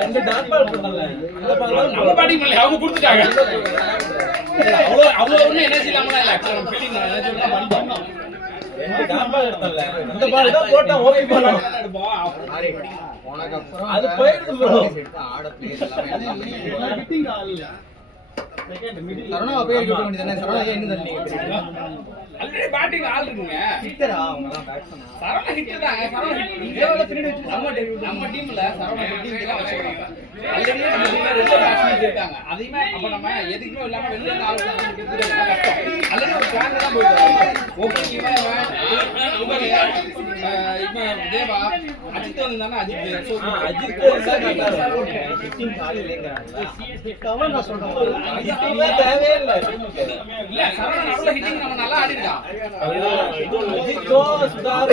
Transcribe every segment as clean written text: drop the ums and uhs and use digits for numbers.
ரெண்டு dot ball போட்டாங்க நம்ம பேட்டிங் பண்ணல அவங்க கொடுத்துட்டாங்க அவ்வளவு ஒண்ணு எனர்ஜி இல்லாம இல்ல நம்ம ஃபீலிங் எனர்ஜி தான் பண்ணோம் ரெண்டு டாட் பால் எடுத்தல அந்த பால் தான் போட்டா ஓகே பண்ணோம் அது போயிடுது ப்ரோ ஆட பிளேயர் எல்லாம் ஹிட்டிங் ஆல்ல செகண்ட் மிடில் சரணா அப்படியே இருக்க வேண்டியதானே சரணா ஏன் என்ன தள்ளீங்க ஆல்ரெடி பேட்டிங் ஆல் இருக்குங்க ஹிட்டரா அவங்க எல்லாம் பேட்ஸ்மேன் சரணா ஹிட்டர் தான் சரணா ஏவல திருடி வச்சு நம்ம டீம்ல சரணா ஹிட்டிங் தான் வச்சிருக்காங்க ஆல்ரெடி நம்ம டீம்ல ரெண்டு பேட்ஸ்மேன் இருக்காங்க அதையுமே அப்ப நம்ம எதுக்குமே இல்லாம வெளிய ஆல் கொடுத்துறது கஷ்டம் ஆல்ரெடி ஒரு பிளான் தான் போயிடுறாங்க ஓகே இவன் தேவா அஜித் வந்தானே Ajith so Ajith hitting all இல்லங்கறாங்க கவர் நான் சொல்றேன் அஜித்வே தேவையே இல்ல இல்ல சரணா நல்ல ஹிட்டிங் நம்ம நல்லா ஆடிடலாம் அஜித் கோ சுதார்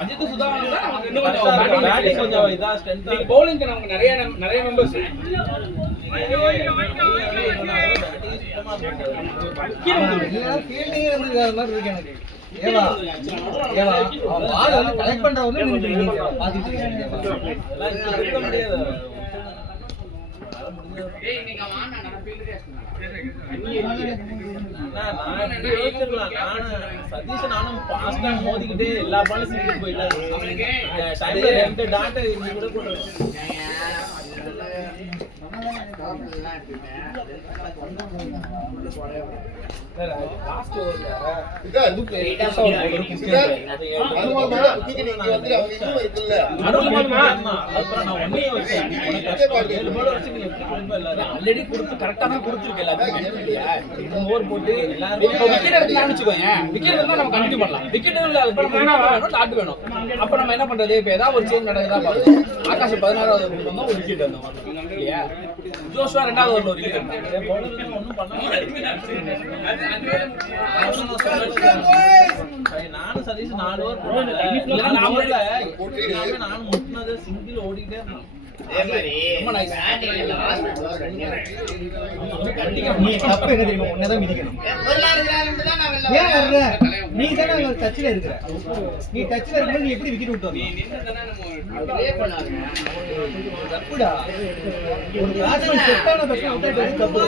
அஜித் சுதார் நமக்கு இன்னும் கொஞ்சம் பேட்டிங் கொஞ்சம் இதா ஸ்ட்ரெngth பவுலிங்க்கு நமக்கு நிறைய மெம்பர்ஸ் ஃபீல்டிங் வந்து மாதிரி இருக்கு எனக்கு ஏவா ஏவா பால் வந்து கலெக்ட் பண்றவங்க நின்னுட்டீங்க பாத்துட்டு இருக்கீங்க எல்லாம் இருக்க முடியாது ஏய் நீங்க வாங்க நான் ஃபீல்டே சதீஷ் நானும் பாஸ்டா மோதிக்கிட்டே எல்லா பாலும் சிக்கிட்டு போயிட்டாரு டைம்ல ரெண்டு டாட் இங்க கூட போடுறேன் லாஸ்ட் ஓவர்ல இதா லுக் அப்புறம் நான் ஒண்ணே வச்சேன் ஆல்ரெடி கொடுத்து கரெக்ட்டா தான் கொடுத்திருக்கேன் எல்லாரும் ஓவர் போட்டு எல்லாரும் விக்கெட் எடுத்து நினைச்சுக்கோங்க விக்கெட் இருந்தா நம்ம கண்டினியூ பண்ணலாம் விக்கெட் இல்ல அதுக்கு வேணும் டாட் வேணும் அப்ப நம்ம என்ன பண்றது இப்ப ஏதாவது ஒரு சேஞ்ச் நடக்குதா பாருங்க ஆகாஷ் 16வது ஓவர் வந்தா ஒரு விக்கெட் வந்தோம் இல்லையா ஜோஷுவா ரெண்டாவது ஓவர்ல ஒரு விக்கெட் பவுலர் ஒண்ணும் பண்ணல நானும் சதீஷ் 4 ஓவர் போட்டேன் நானும் முட்டினது சிங்கிள் ஓடிட்டே இருந்தேன் நீ தானே டச்ல இருக்கிற நீ டச்ல இருக்கும்போது நீ எப்படி விக்கெட் விட்டு தப்புடா ஒரு பேட்ஸ்மேன் செட்டான பேட்ஸ்மேன் அவுட் ஆயிட்டு தப்பு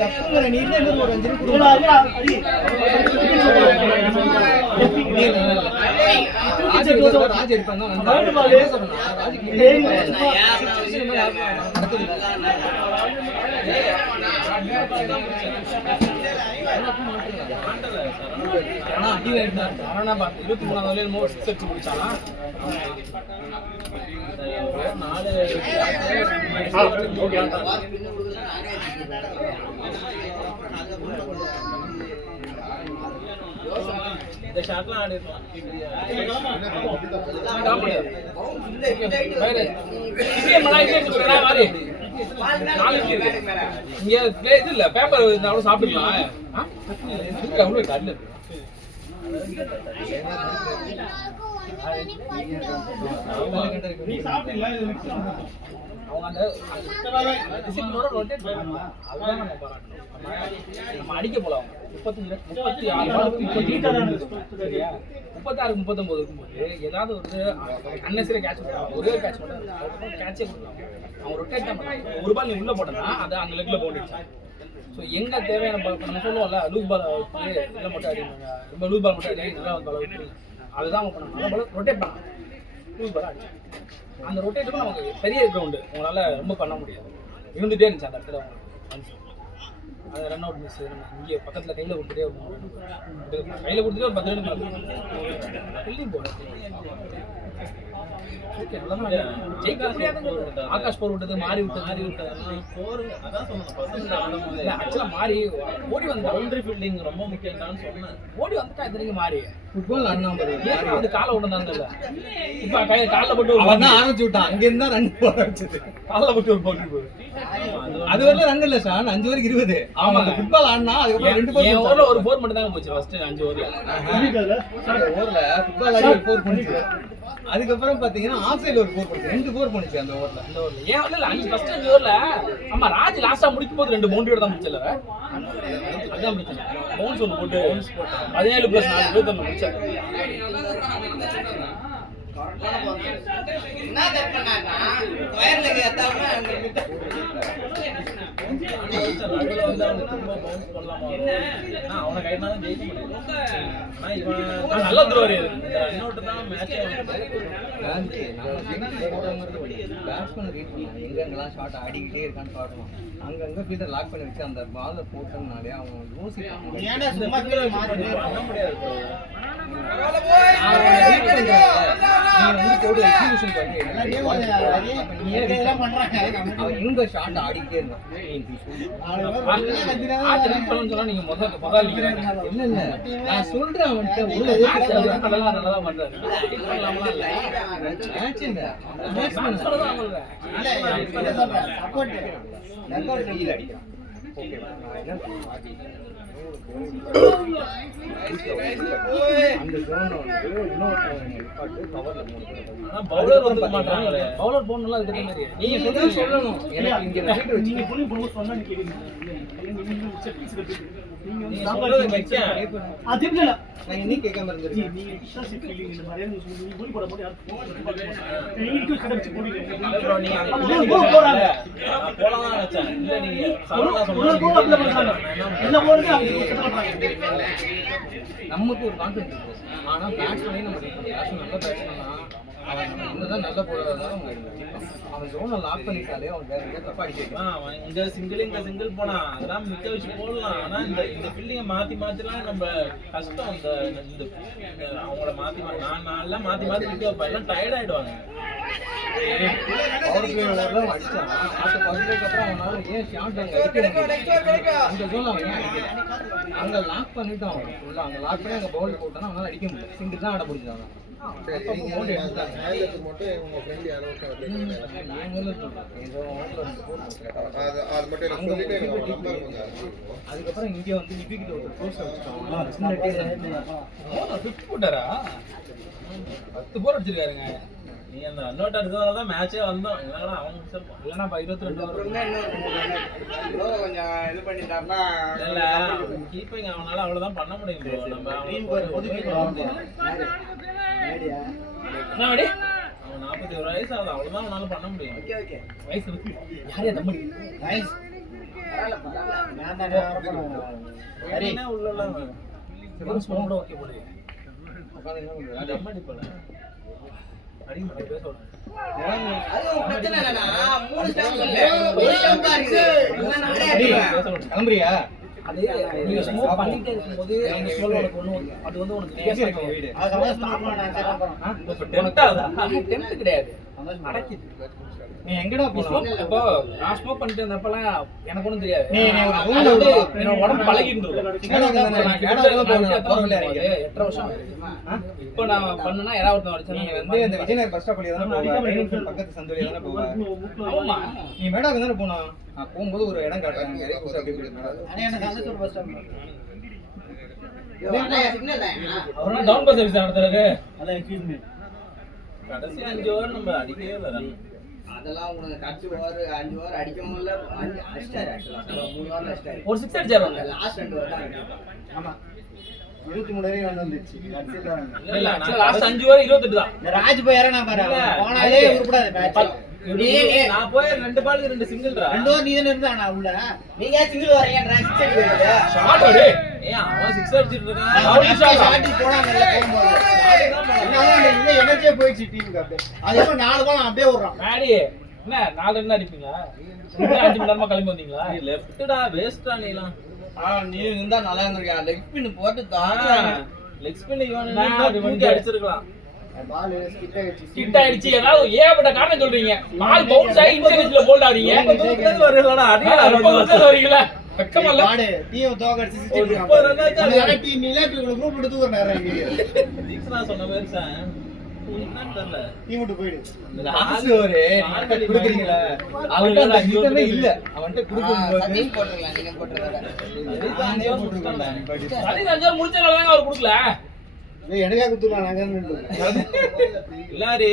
தப்புங்கற நீ இன்னும் ஒரு 5 ரன் கொடுங்க ராஜ் எடுப்பாங்க அந்த பால் ராஜ் இந்த ஷாட்லாம் ஆடிடலாம் இங்க இது இல்ல பேப்பர் இருந்தாலும் சாப்பிட்டுக்கலாம் அடிக்க போலாம் 36 39 இருக்கும்போது ஏதாவது வந்து அன்னெசரி கேட்ச் ஒரே கேட்ச் கேட்சே கொடுக்கலாம் அவன் ரொட்டேட் பண்ண ஒரு பால் நீ உள்ள போட்டனா அது அந்த லெக்ல போட்டுச்சு ஸோ எங்க தேவையான பால் நம்ம சொல்லுவோம்ல லூஸ் பால் இல்லை மட்டும் அடிங்க ரொம்ப லூஸ் பால் மட்டும் அடி நல்லா பால் அதுதான் அவங்க பண்ணணும் அந்த பால் ரொட்டேட் பண்ணலாம் லூஸ் பால் அடிச்சு அந்த ரொட்டேட்டுக்கும் நமக்கு பெரிய கிரவுண்டு உங்களால் ரொம்ப பண்ண முடியாது இருந்துகிட்டே இருந்துச்சு அந்த இடத்துல அது ரன் அவுட் மிஸ் இங்கே பக்கத்தில் கையில் கொடுத்துட்டே கையில் கொடுத்துட்டு ஒரு 10 ரன் வெளியும் போடும் ஆகாஷ் போர் விட்டது மாறி ஆக்சுவலா மாறி ஓடி வந்து பவுண்டரி ஃபீல்டிங் ரொம்ப முக்கியம்னு சொன்னேன் ஓடி வந்துட்டா இத்தனைக்கு மாறி ஃபுட்பால் வந்து காலை விட்டுந்தாங்கல்ல இப்ப காலில் போட்டு அவன் தான் ஆரம்பிச்சு விட்டான் அங்க இருந்தா ரன் போட வச்சது காலில் போட்டு ஒரு பவுண்டரி போடு அது வரல ரன் இல்ல சார் 5 ஓவருக்கு 20 அவன் அந்த ஃபுட்பால் ஆடினா அதுக்கப்புறம் 2 என் ஊர்ல ஒரு 4 மட்டும் தாங்க போச்சு ஃபர்ஸ்ட் 5 ஓவர்ல. ஊர்ல ஃபுட்பால் ஆடி 4 போனுச்சு. அதுக்கப்புறம் பாத்தீங்கன்னா ஆஃப் சைடுல ஒரு 4 போனுச்சு. 2 4 போனுச்சு அந்த ஓவர்ல. அந்த ஓவர்ல ஏன் இல்ல 5 ஃபர்ஸ்ட் 5 ஓவர்ல ஆமா ராஜ் லாஸ்டா முடிக்கும் போது 2 பவுண்டரியோட தான் முடிச்சல. அதான் முடிச்சல. பவுன்ஸ் ஒன்னு போட்டு 17 + 4 21 முடிச்சாரு. என்ன தப்பு பண்ணாருன்னா வயர்ல ஏத்தாம அந்த நடுவுல வந்து அவன் திரும்ப பவுன்ஸ் பண்ணலாமா? அவனை கையில தான் ஜெயிக்க முடியும். ஆனா இவன் நல்லா த்ரோவர் இன்னொரு தான் மேட்சே ராஜ் நம்ம ஜெயிச்சு போறோம்ங்கிறது பேட்ஸ்மேன் ரீட் பண்ணலாம். எங்கெங்கெல்லாம் ஷாட் ஆடிக்கிட்டே இருக்கான்னு பார்க்கணும். அங்கங்க ஃபீல்டர் லாக் பண்ணி வச்சு அந்த பால்ல போட்டோம்னாலே அவன் யோசிப்பான். ஏன்னா சும்மா கீழ மாத்தி பண்ண முடியாது. எங்க ஷாட் ஆடிக்கிட்டே இருந்தான். நீங்க முதல் இல்ல இல்ல நான் சொல்றேன் அவன்கிட்ட நல்லா பண்றாரு. மேட்ச் இல்ல பவுலர் வந்து மாட்டாங்களே. பவுலர் போன் நல்லா இருக்கிற மாதிரி நீங்க சொல்லணும். எனக்கு இங்க ரைட் வச்சு நீங்க சொல்றது நிச்சயம். நான் இன்னைக்கு கேட்காம இருந்திருக்கேன். bro, நீங்க போலாம் நினைச்சேன். இல்ல நீங்க சரவணா சொன்னீங்க. நமக்கு ஒரு கான்ஃபிடன்ஸ் இருக்கு. ஆனா பேட்ஸ்மேனே நம்ம பேட்ஸ்மேன் நல்ல பேட்ஸ்மேனா அவன் என்னதான் நல்ல போலரா இருந்தாலும் அவன் ஜோனை லாக் பண்ணிட்டாலே அவன் வேற எங்கேயா தப்பா அடிக்கலாம். அவன் இங்க சிங்கிள் போனா அதெல்லாம் மிக்க வச்சு போடலாம். ஆனா இந்த ஃபீல்டிங்கை மாத்திலாம் நம்ம கஷ்டம். இந்த அவங்கள நான் எல்லாம் மாத்தி நிக்க வைப்பேன். எல்லாம் டயர்ட் ஆயிடுவாங்க. பவர் பிளே ஓவர்லாம் அடிச்சான். அடுத்த 10 அப்புறம் அவனால ஏன் ஷாட் அங்க அடிக்க அந்த ஜோன் அவன் ஏன் அடிக்கல? அங்க லாக் பண்ணிட்டான் அவன் ஃபுல்லா. அங்க லாக் பண்ணி அங்க பவுல் போட்டானா அவனால அடிக்க முடியல. சிங்கிள் தான் ஆட முடிஞ்சாங்க. அதுக்கப்புறம் இங்க வந்து நிபிக்கிட்ட ஒரு கோர்ஸ் போட்டாரா 10 போர் அடிச்சிருக்காருங்க. நீ அந்த ரன் அடிச்சதால தான் மேட்சே வந்தோம். இல்லைன்னா அவங்க இல்லைன்னா 22 ஓவர் கொஞ்சம் இது பண்ணிட்டாருன்னா இல்ல கீப்பிங் அவனால அவ்வளவுதான் பண்ண முடியும் bro. நம்ம என்ன அடி அவன் 41 வயசு ஆகுது. அவ்வளவுதான் அவனால பண்ண முடியும். ஓகே வயசு வந்து யாரே தம்பி நைஸ் என்ன உள்ள ஸ்போன் கூட ஓகே போடுங்க. தம்மடி போல அடி மட்டும் பேச அது பிரச்சனை இல்லனா 3 ஸ்டாம்ப் இல்ல ஒரு ஸ்டாம்ப் இருக்கு என்ன நானே அடிப்பேன். கிளம்புறியா? அது நீங்க ஸ்மோக் பண்ணிட்டே இருக்கும்போது அந்த ஸ்லோல உனக்கு ஒண்ணு அது வந்து உனக்கு வித்தியாசம் இருக்கும். வீடு அது சமஸ் பண்ணா நான் சேர போறேன். இப்ப டெம்ப்ட் கிடையாது. அடக்கிது. நீ எங்கடா போன? இப்போ நான் ஸ்மோக் பண்ணிட்டு இருந்தப்பலாம் எனக்கு ஒண்ணும் தெரியாது. நீ ஒரு அது ரூம்ல வந்து உள்ள என்னோட உடம்பு பழகிட்டு இருக்கு. 8 வருஷம் இப்போ நான் பண்ணனா யாராவது ஒருத்தன் நீ அடிச்சா வந்து இந்த விஜயநகர் பஸ் ஸ்டாப்ல தான போவ. பக்கத்து சந்துல தான போவ. ஆமா நீ மேடாக்கு தான போனா? நான் போகும்போது ஒரு இடம் காட்டுறாங்க. நிறைய புதுசா அப்படி இருக்கு. அண்ணே என்ன சந்தோஷம் பஸ் ஸ்டாப். அண்ணே சிக்னல் இல்ல. அவரா டவுன் பஸ் சர்வீஸ் நடத்துறாரு. அதான் எக்ஸ்கியூஸ் மீ. கடைசி 5 ஓவர் நம்ம அடிக்கவே இல்லை run. அதெல்லாம் உங்களுக்கு கட்சி ஓவர் 5 ஓவர் அடிக்க முடியல. அடிச்சாரு ஆக்சுவலா 3 ஓவர் அடிச்சாரு. ஒரு 6 அடிச்சாரு. லாஸ்ட் 2 ஓவர் தான் இருக்கு. ஆமா 23 வரைக்கும் ரன் வந்துச்சு. இல்ல லாஸ்ட் 5 ஓவர் 28 தான். இந்த ராஜ் போய் இறங்கனா பாரு. போனாலே உருப்படாது மேட்ச். நான் போய் 2 பாலுக்கு 2 சிங்கிள்ரா. 2 ஓவர் நீ தான இருந்தானா உள்ள. நீங்க சிங்கிள் வரீங்கன்ற 6 அடிக்குது. ஷாட் அடி. ஏய் அவன் 6 அடிச்சிட்டு இருக்கான். அவன் ஷாட் போடாம போகும்போது என்ன இந்த எனர்ஜியே போயிடுச்சு டீமுக்கு அப்படியே. அதுக்கு 4 பால் அப்படியே விடுறான். மேடி என்ன 4 ரன் அடிப்பீங்க? 5 மணி நேரமா கிளம்பி வந்தீங்களா? நீ லெஃப்ட்டா வேஸ்டா நீலாம். நீ இருந்தா நல்லா இருந்திருக்கியா. லெக் ஸ்பின் போட்டு லெக் ஸ்பின் இவன் அடிச்சிருக்கலாம். பால் ஸ்கிட் ஆயிடுச்சு. கிட்ட அடிச்சு ஏதாவது ஏகப்பட்ட காரணம் சொல்றீங்க. பால் பவுன்ஸ் ஆகி இன்டர்நெட்ல போல்ட் ஆறீங்க. வரலடா அடிக்கல வரீங்களா? வெக்கமா இல்ல? பாடு டீம் தோக்கடிச்சு ஒரு 60 30 ரன் ஆச்சு. டீம் நீல குரூப் எடுத்து ஒரு நேரம் இங்க. தீக்ஷனா சொன்ன மாதிரி சார் என்னன்னு தெரியல. டீம் விட்டு போயிடு. லாஸ்ட் ஒரு நீங்க குடுக்குறீங்களா அவன்கிட்ட அந்த சிஸ்டமே இல்ல அவன்கிட்ட குடுக்கும்போது சதீஷ் போட்டுருக்கலாம் நீங்க போட்டுறத இதுதான் 5 ஓவர் முடிச்சிட்டாங்க. சதீஷ் 5 ஓவர் முடிச்சனால தான் அவர் கொடுக்கல. டேய் எனக்கா குத்துறலாம் நாங்க நின்னு. இல்லாரி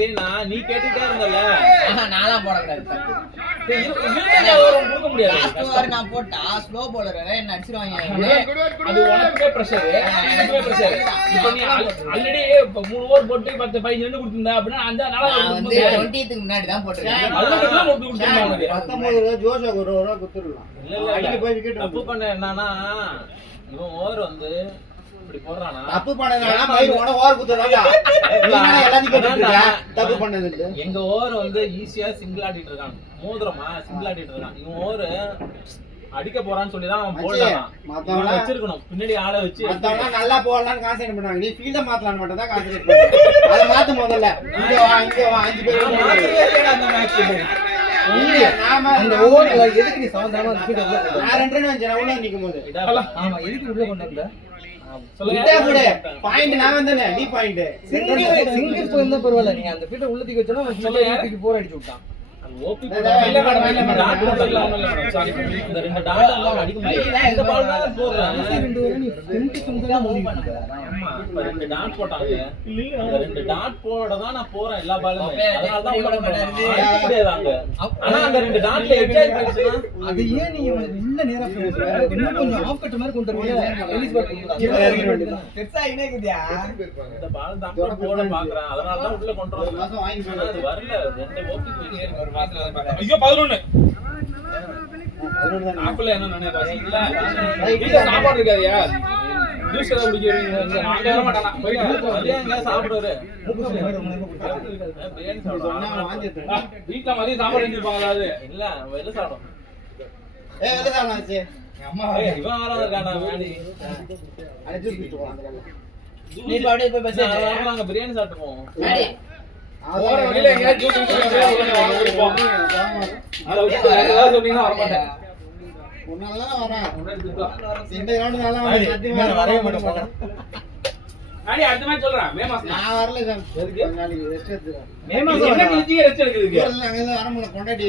நீ கேட்டுட்டே இருந்தல. நானா போடக்கூடாது தப்பு. 25 ஓவர் கொடுக்க முடியாது. லாஸ்ட் ஓவர் நான் போட்டா ஸ்லோ பவுலர் என்ன அடிச்சிருவாங்க. அது உனக்கே பிரஷர், எனக்கே பிரஷர். இப்போ நீ ஆல்ரெடி 3 ஓவர் போட்டு 10 15 ரன் கொடுத்திருந்தா அப்படினா அந்த நான் வந்து 20க்கு முன்னாடி தான் போட்டுருக்கேன். அதெல்லாம் போட்டு கொடுத்திருந்தா உனக்கு. 19 ஜோஷா ஒரு ஓவரா குத்துறலாம். இல்ல அடிக்க போய் விக்கெட் தப்பு பண்ண என்னன்னா இவன் ஓவர் வந்து இப்படி போடுறானா தப்பு பண்ணதுனால மயிர் உன ஓவர் குத்துறதாடா. நீ என்ன எல்லாத்தையும் கேட்டுட்டு தப்பு பண்ணது இல்ல. எங்க ஓவர் வந்து ஈஸியா சிங்கிள் ஆடிட்டு இருக்கான். மோதிரமா சிங்கிள் ஆடிட்டு இருக்கான். இவன் ஓவர் அடிக்க போறான்னு சொல்லி தான் அவன் போடுறான். மத்தவங்க வச்சிருக்கணும் பின்னாடி ஆளை வச்சு. மத்தவங்க நல்லா போடலாம்னு கான்சென்ட்ரேட் பண்ணாங்க. நீ ஃபீல்ட மாத்தலாம்னு மட்டும் தான் கான்சென்ட்ரேட் பண்ண. அத மாத்து முதல்ல. இங்க வா 5 பேர் அந்த மேட்ச் அந்த ஓவர்ல எதுக்கு நீ சமந்தரமா அந்த ஃபீல்ட் உள்ள கொண்டு நான் 2 ரன் வந்தேன் உள்ள நிக்கும்போது. ஆமா எதுக்கு உள்ள கொண்டு வந்த விட்டா கூட பாயிண்ட் நான் வந்தேனே டி பாயிண்ட். சிங்கிள் போயிருந்தா பரவாயில்ல நீங்க அந்த ஃபீல்ட உள்ள தூக்கி வச்சனா அவன் போர் அடிச்சு விட்டான். ஓபி இல்ல மேடம் டாட் போடலாம் ஒண்ணு இல்ல மேடம். சாரி இந்த 2 டாட் எல்லாம் அடிக்க முடியாது. இந்த பால் தான் போடுறான். 2 வரை நீ 10 தான் மூவ் பண்ண. ஆமா இப்ப 2 டாட் போட்டாங்க. அந்த 2 டாட் போட தான் நான் போறேன் எல்லா பாலுமே. அதனால தான் உள்ள அடிக்க முடியாதாங்க. ஆனா அந்த 2 டாட்ல எக்ஸாக்ட் பண்ணிச்சுனா அது ஏன் நீ இல்ல நேரா போற இன்னும் கொஞ்சம் ஆஃப் கட் மாதிரி கொண்டு வரீங்க. ரிலீஸ் பால் கொடுங்க. பெருசா இணைக்குதியா இந்த பால் தான் போட பாக்குறேன். அதனால தான் உள்ள கொண்டு ஒரு வரேன். மாசம் வாங்கி ஆனா அது வரல. 2 ஓபி போய் ஒரு மாசம் ஐயோ 11 11 தான். ஆப்பிள் என்ன நினைக்கிறீங்களா? வீட்ல சாப்பாடு இருக்காதியா? ஜூஸ் ஏதாவது குடிக்கிறீங்க? நாங்க வர மாட்டானா? போயிட்டு அதே எங்க சாப்பிடுறாரு. பிரியாணி சொன்னா சாப்பிடுறான். வாங்கி எடுத்துறேன். வீட்ல மதியம் சாப்பாடு செஞ்சிருப்பாங்க. அது இல்ல வெளில சாப்பிடும். ஏய் வெளிய சாலாச்சு. இவன் வராத இருக்கானா வேடி. அடிச்சு குடிச்சு போலாம் அந்த கல்ல. நீ இப்ப அப்படியே போய் பஸ் ஏறு. நாங்க பிரியாணி சாப்பிட்டு போவோம். டாடி போற வழியில எங்கயாவது ஜூஸ் குடிச்சு வாங்க கொடுப்போம். அத விட்டு வேற ஏதாவது சொன்னீங்கன்னா வர மாட்டேன். உன்னால தான் வரேன். முன்னாடி திட்டுவான். இந்த கிரவுண்ட் நல்லா வந்து சத்தியமா வரவே மாட்டேன். நானே அடுத்த மேட்ச் சொல்றேன். மே மாசம் நான் வரல சார். கொஞ்ச நாளைக்கு ரெஸ்ட் எடுத்துறேன். மே என்ன மாசம் கிழிச்சிங்க ரெஸ்ட் எடுக்குறதுக்கு? ஊர்ல அங்க இருந்து வர முடியல கொண்டாடி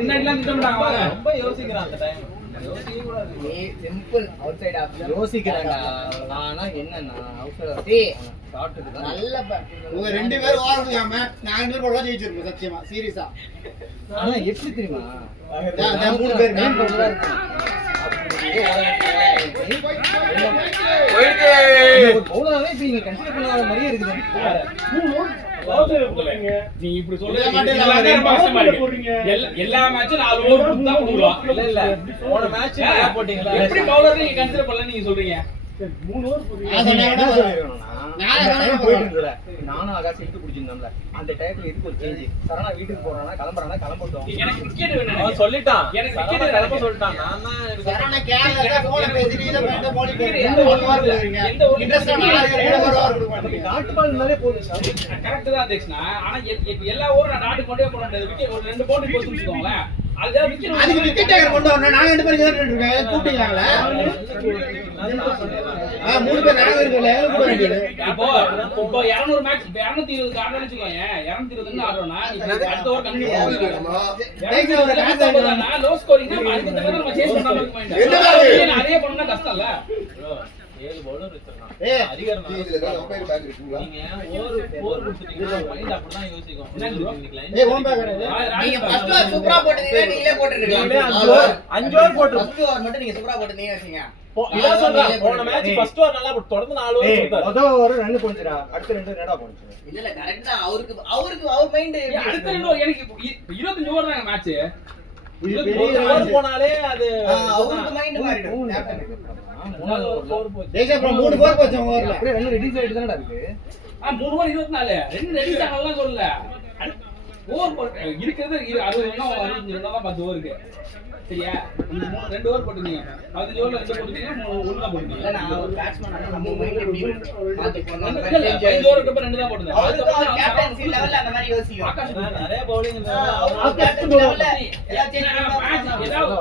முன்னாடிலாம் திட்டமாட்டாங்க வாங்க. ரொம்ப யோசிக்கிறான் அந்த டைம். யோசிக்கவே கூடாது. நீ சிம்பிள் அவுட் சைடு ஆஃப் யோசிக்கிறேன்டா. நானா என்னன்னா அவசர டேய் சாப்பிட்டுட்டு தான் நல்ல உங்க 2 பேரும் ஓவர் முடியாம நான் 2 பேர் போல ஜெயிச்சிருப்பேன் சத்தியமா சீரியஸா. ஆனா எப்படி தெரியுமா நான் 3 பேர் மெயின் நான் பவுலரா இருக்கேன். ஒரு பவுலராவே இப்ப நீங்க கன்சிடர் பண்ணாத மாதிரியே இருக்குது. நீ இப்படி சொல்றது எல்லாமே ரொம்ப கஷ்டமா இருக்கு. எல்லா மேட்சும் 4 ஓவர் கொடுத்தா கொடுக்கலாம். இல்ல இல்ல போன மேட்ச் நல்லா போட்டீங்களா? எப்படி பவுலர் நீங்க கன்சிடர் பண்ணல நீங்க சொல்றீங்க? 3 ஓவர் நான் சொன்னேன் என்ன கூட சொல்லிருக்கேன்னா நான் அந்த வேணா time போயிட்டு இருந்தல நானும் ஆகாஷ் இழுத்து பிடிச்சிருந்தோம்ல அந்த டைம்ல எதுக்கு ஒரு சேஞ்ச் சரணா வீட்டுக்கு போறானா கிளம்புறானா கிளம்பட்டும். எனக்கு விக்கெட் வேணும். அவன் சொல்லிட்டான். எனக்கு சரவணா wicket கிளம்ப வேணும். சொல்லிட்டான். நான் தான் எனக்கு சரண கேரளா போல பேசிட்டு இத பண்ணிட்டு போலி போறீங்க. எந்த ஒரு ஓவர் போறீங்க. எந்த ஒரு இன்ட்ரஸ்டா நல்லா இருக்கு. ஒரு ஓவர் கொடுக்க மாட்டீங்க. டாட் பால் இருந்தாலே போதும் சார். கரெக்ட் தான் தேக்ஸ்னா. ஆனா எல்லா ஓவரும் நான் டாட் கொண்டே போட முடியாது. விக்கெட் ஒரு 2 போட்டு போட்டு வச்சுக்கோங்களேன். அதுக்கு விக்கெட் அதுக்கு விக்கெட் டேக்கர் கொண்டு வரணும். நான் 2 பேர் கேட்டு இருக்கேன். கூப்பிட்டீங்களா? ஆ 3 பேர் நாங்க இருக்கல. கூட வேண்டியது. இப்போ 200 மேட்ச் 220 ஆடுறோம்னு வச்சுக்கோங்க. 220 ஆடுறோம்னா அடுத்த ஓவர் கண்டினியூ பண்ணுவீங்க. லோ ஸ்கோரிங் அதுக்கு தகுந்த நம்ம சேஸ் பண்ணாம இருக்க மாட்டோம். நிறைய பண்ணா கஷ்டம் இல்ல. 7 பவுலர் வச்சிருக்கான். ஏய் அதிகாரம் நீங்க ஓவர் கொடுத்துட்டீங்கன்னா மைண்ட் அப்படிதான் யோசிக்கும். இன்னைக்கு line ஏய் ஓம் பேக்கர் நீங்க ஃபர்ஸ்ட் ஓவர் சூப்பரா போட்டீங்க நீங்களே போட்டுருக்கீங்க. 5 ஓவர் போட்டு ஃபர்ஸ்ட் ஓவர் மட்டும் நீங்க சூப்பரா போட்டீங்க வச்சீங்க. இதான் சொல்றேன். போன மேட்ச் ஃபர்ஸ்ட் ஓவர் நல்லா போட்டு தொடர்ந்து 4 ஓவர் ஏய் கொடுத்தாரு. முத ஓவர் ரன் போச்சுடா. அடுத்த 2 என்னடா போச்சு? இல்ல இல்ல கரெக்ட் தான். அவருக்கு அவர் மைண்ட் அடுத்த 2 ஓவர் எனக்கு 25 ஓவர் தாங்க மேட்ச். பெரிய ஒரு ஓவர் போனாலே அது அவருக்கு மைண்ட் மாறிடும். மூணாவது ஓவர் ஓவர் போச்சு. ஜெய்சா அப்புறம் 3 ஓவர் போச்சு ஓவர்ல. அப்படியே ரன் ரெடியூஸ் ஆயிட்டு தானடா இருக்கு. 3 ஓவர் 24 ரெண்டு ரெடி சேனல்லாம் சொல்லல. ஓவர் இருக்கிறது அது என்ன 25 தான் 10 ஓவருக்கு. சரியா? இந்த 2 ஓவர் போட்டுனீங்க. 15 ஓவர்ல 2 போட்டுனீங்க 1 தான் போட்டுனீங்க. இல்ல நான் ஒரு பேட்ஸ்மேன் நம்ம மைண்ட் எப்படி மாத்தி போறோம். 5 ஓவருக்கு அப்புறம் 2 தான் போட்டுனீங்க. அவருக்கு கேப்டன்சி லெவல்ல அந்த மாதிரி யோசிக்கும். ஆகாஷ் நிறைய பவுலிங் அவர் கேப்டன்சி லெவல்ல எல்லா சேஞ்ச் மேட்ச் ஏதாவது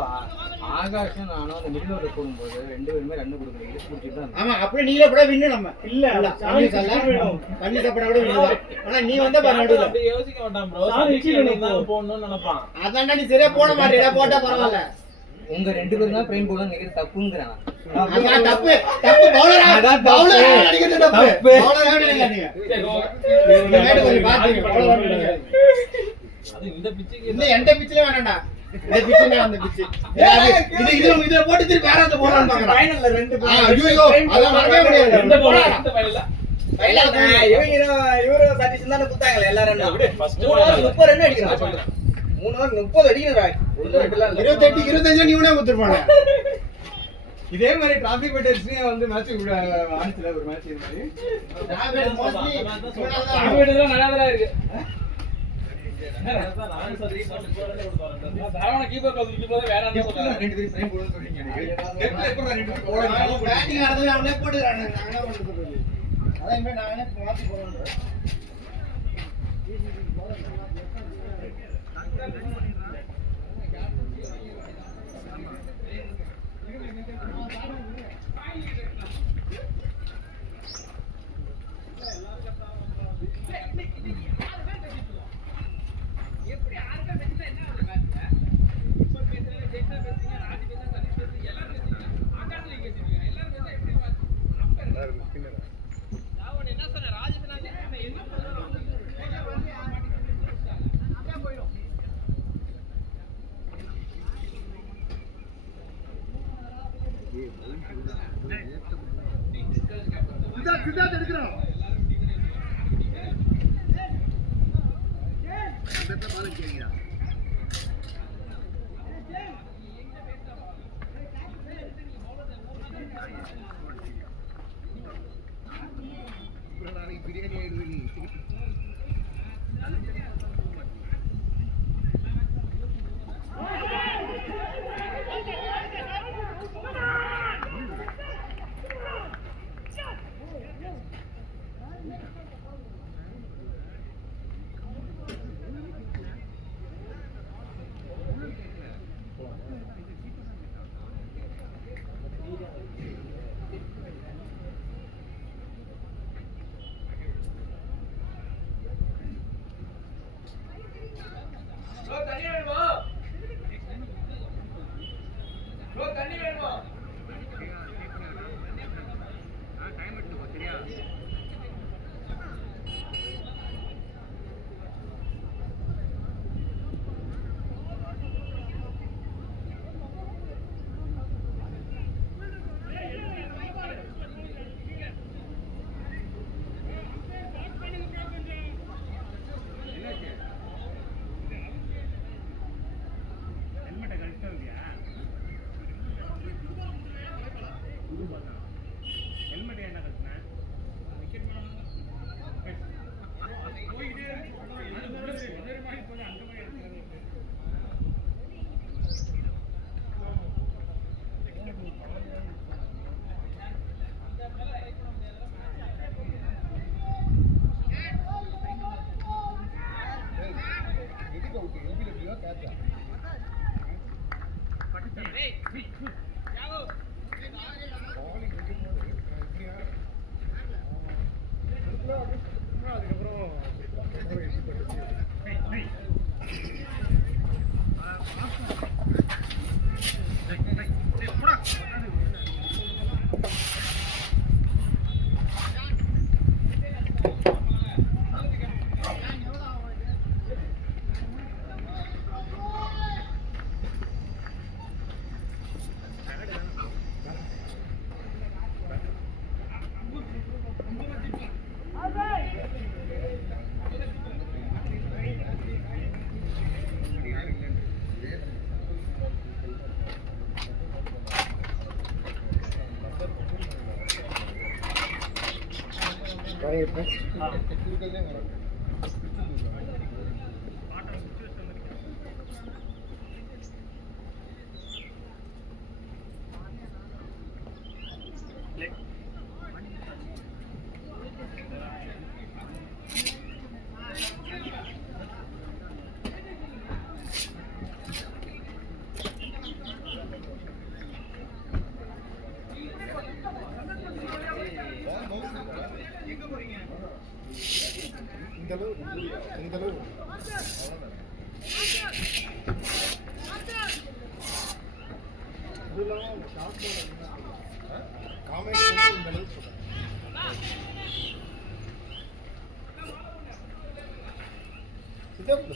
ஆகாஷும் நானும் அந்த மிடில் ஓவர் போடும்போது 2 பேருமே ரன் கொடுக்கல, இழுத்து பிடிச்சிட்டு தான் இருந்தோம். ஆமா அப்படியே நீங்களே கூட வின்னு நம்ம இல்ல தண்ணி சாப்பிட கூட வின்னு ஆனா நீ வந்தா பாரு நடுவுல அப்படி யோசிக்க மாட்டான் ப்ரோ. சாரி, கீழே தான் போடணும்னு நினைப்பான். அதான்டா நீ சரியா போட மாட்டேடா, போட்டா பரவாயில்ல. உங்க 2 பேரும் தான் பிரைம் போல நினைக்கிறது தப்புங்கிறான். அதான் தப்பு தப்பு பவுலர் அதான் தப்பு. பவுலர் அடிக்கிறது தப்பு தப்பு. பவுலர் அடிக்கல நீங்க சரி, இந்த மேட் கொஞ்சம் பாத்து அது இந்த பிச்சுக்கு இந்த எந்த பிட்ச்ல வேணாம்டா, இந்த பிட்ச் தான் அந்த பிட்ச் இது போட்டு திருப்பி வேற அந்த போறான்னு பாக்குறேன் ஃபைனல்ல 2 ஐயோ அத மறக்கவே முடியாது இந்த போல இந்த ஃபைனல்ல இவரு சதீஷ் தானே குத்தாங்களே எல்லாரும். ஃபர்ஸ்ட் 3 ஓவர் 30 ரன் அடிக்கிறான். 3 ஓவர் 30 அடிக்கிறான். 28 25 நீ உடனே குத்துறானே. இதே மாதிரி டிராபிக் பெட்டர்ஸ்லயே வந்து மேட்ச் ஆன்சர் ஒரு மேட்ச் இருக்கு. மோஸ்ட்லி ஆம்பியன்ஸ்லாம் நல்லா தான் இருக்கு. நான் சதீஷ் கொடுத்தாங்க. தாராள கீப்பர் பக்கத்துல போய் வேற என்ன சொல்றாங்க. 2 பேரும் பிரைம் போடுன்னு சொல்றீங்க எனக்கு. எப்பறம் 2 பேரும் போடுறாங்க. பேட்டிங் ஆடுறது அவனே போடுறானே, நான் என்ன பண்றது? அதான் இனிமே நானே மாத்தி போறேன். சித்தார்த் எடுக்கிறான்.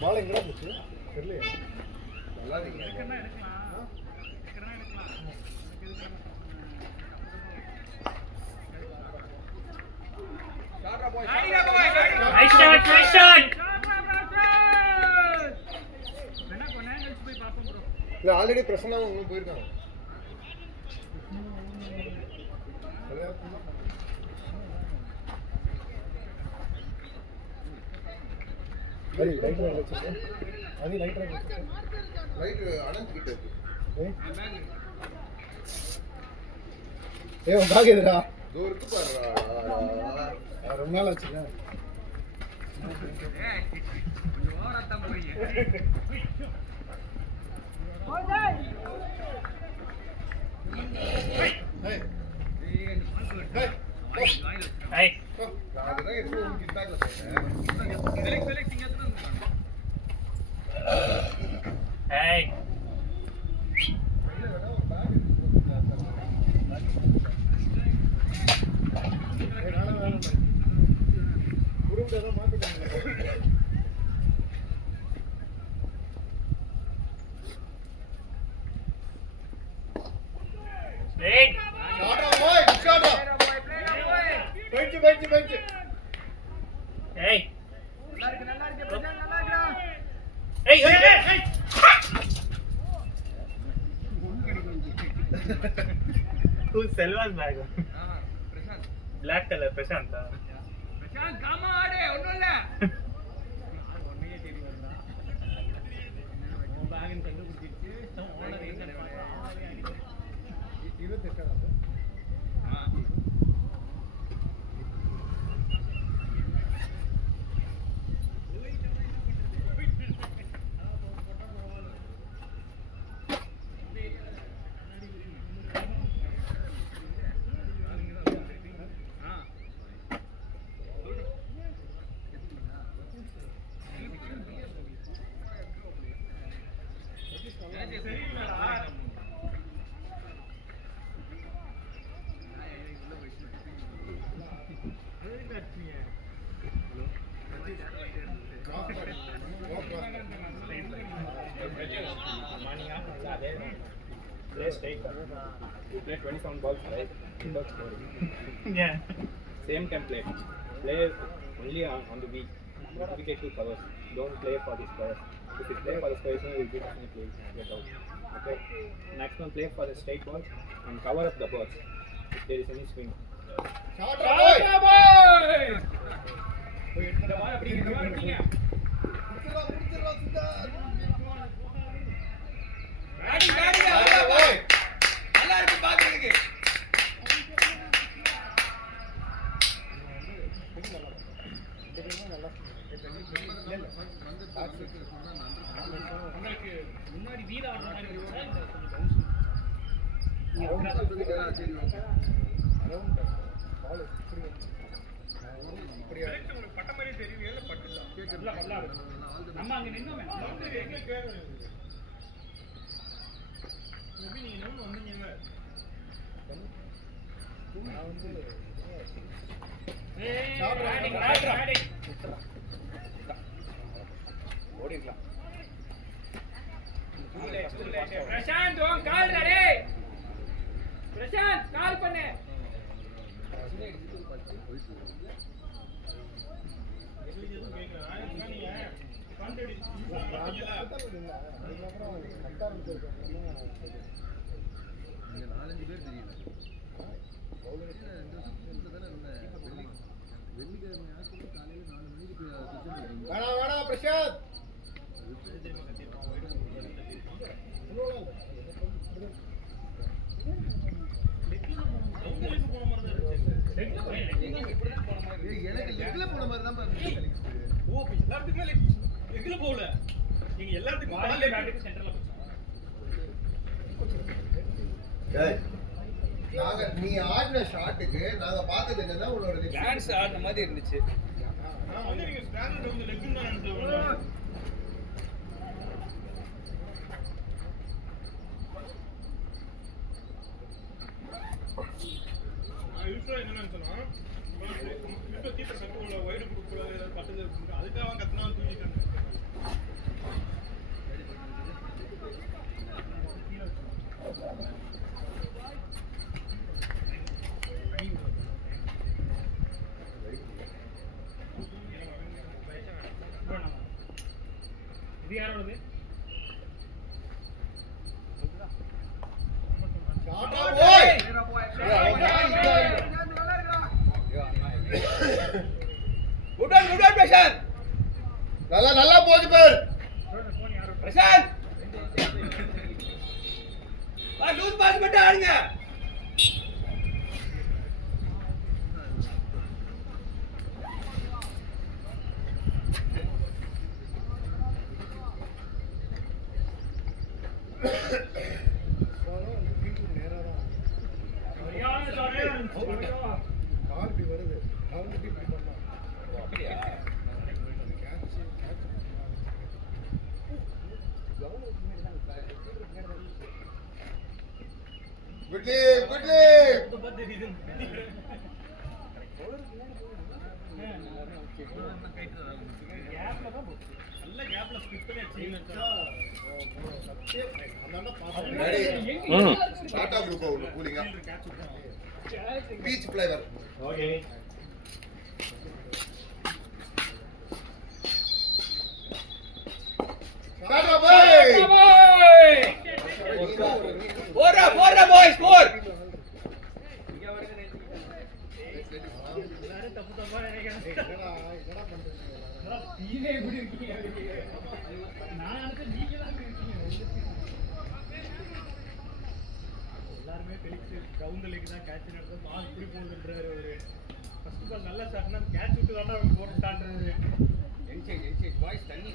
பால் எங்கடா போச்சு தெரியல. நல்லா இருக்கு. Nice shot. இல்ல ஆல்ரெடி பிரசன்னா அவங்க போயிருக்காங்க. அது ரைட்ல வச்சிருக்க. அது ரைட்ல வச்சிருக்க. ரைட் அனந்த் கிட்ட இருக்கு. உன் பேக் எதுடா? இதோ இருக்கு பாருடா. ரொம்ப நாள் ஆச்சுல. Hey. அதுதான் எடுத்து உனக்கு பேக்ல போட்டேன். Hey. Straight. Hey. Hey, hey, hey, hey. Who's Selva's bag? Black color, Prashant. Prashant, come on, onnilla. Bag in kandu kudichu. Owner enga iru tekada. Play straight. You play 27 balls, right? Without scoring. Yeah. Same template. Play only on the week. Dedicate to covers. Don't play for the squares. If you play for the squares, you will be definitely get out. Okay. Maximum play for the straight balls and cover up the balls if there is any swing. முன்னாடி வீர ஆடுற மாதிரி நம்ம அங்க நின்னோமே ஓடிடலாம். பிரசாந்த் உன் கால் ready. Prashanth கால் பண்ணு. வேணா பிரசாத் எனக்கு லெக்ல போன மாதிரி தான் ஓ எல்லாத்துக்குமே லெக்ல போகல நீங்க எல்லாத்துக்கும் பால் பேட்டுக்கு சென்டர்ல போச்சு. நீ ஆடின ஷாட்டுக்கு நாங்க பார்த்தது என்னன்னா உன்னோட டான்ஸ் ஆடுன மாதிரி இருந்துச்சு. இது யாரோடது? நல்லா நல்லா போகுது பேர் பிரசாந்த் லூஸ் பாஸ் மட்டும் ஆடுங்க. குட்லி குட்லி டாடா குரூப் ஒன்று கூலிங்கா பீச் ஃப்ளேவர் ஓகே டாடா பாய் போறா பாய்ஸ் போர். எல்லாருமே தெளிச்சு கிரவுண்ட் லைக் தான் கேட்ச் நடந்து பால் இப்படி போகுதுன்றாரு அவரு. ஃபர்ஸ்ட் பால் நல்ல ஷாட்னா கேட்ச் விட்டு தான் அவர் போட்டுட்டான்றாரு. என்சைட் பாய்ஸ் தண்ணி.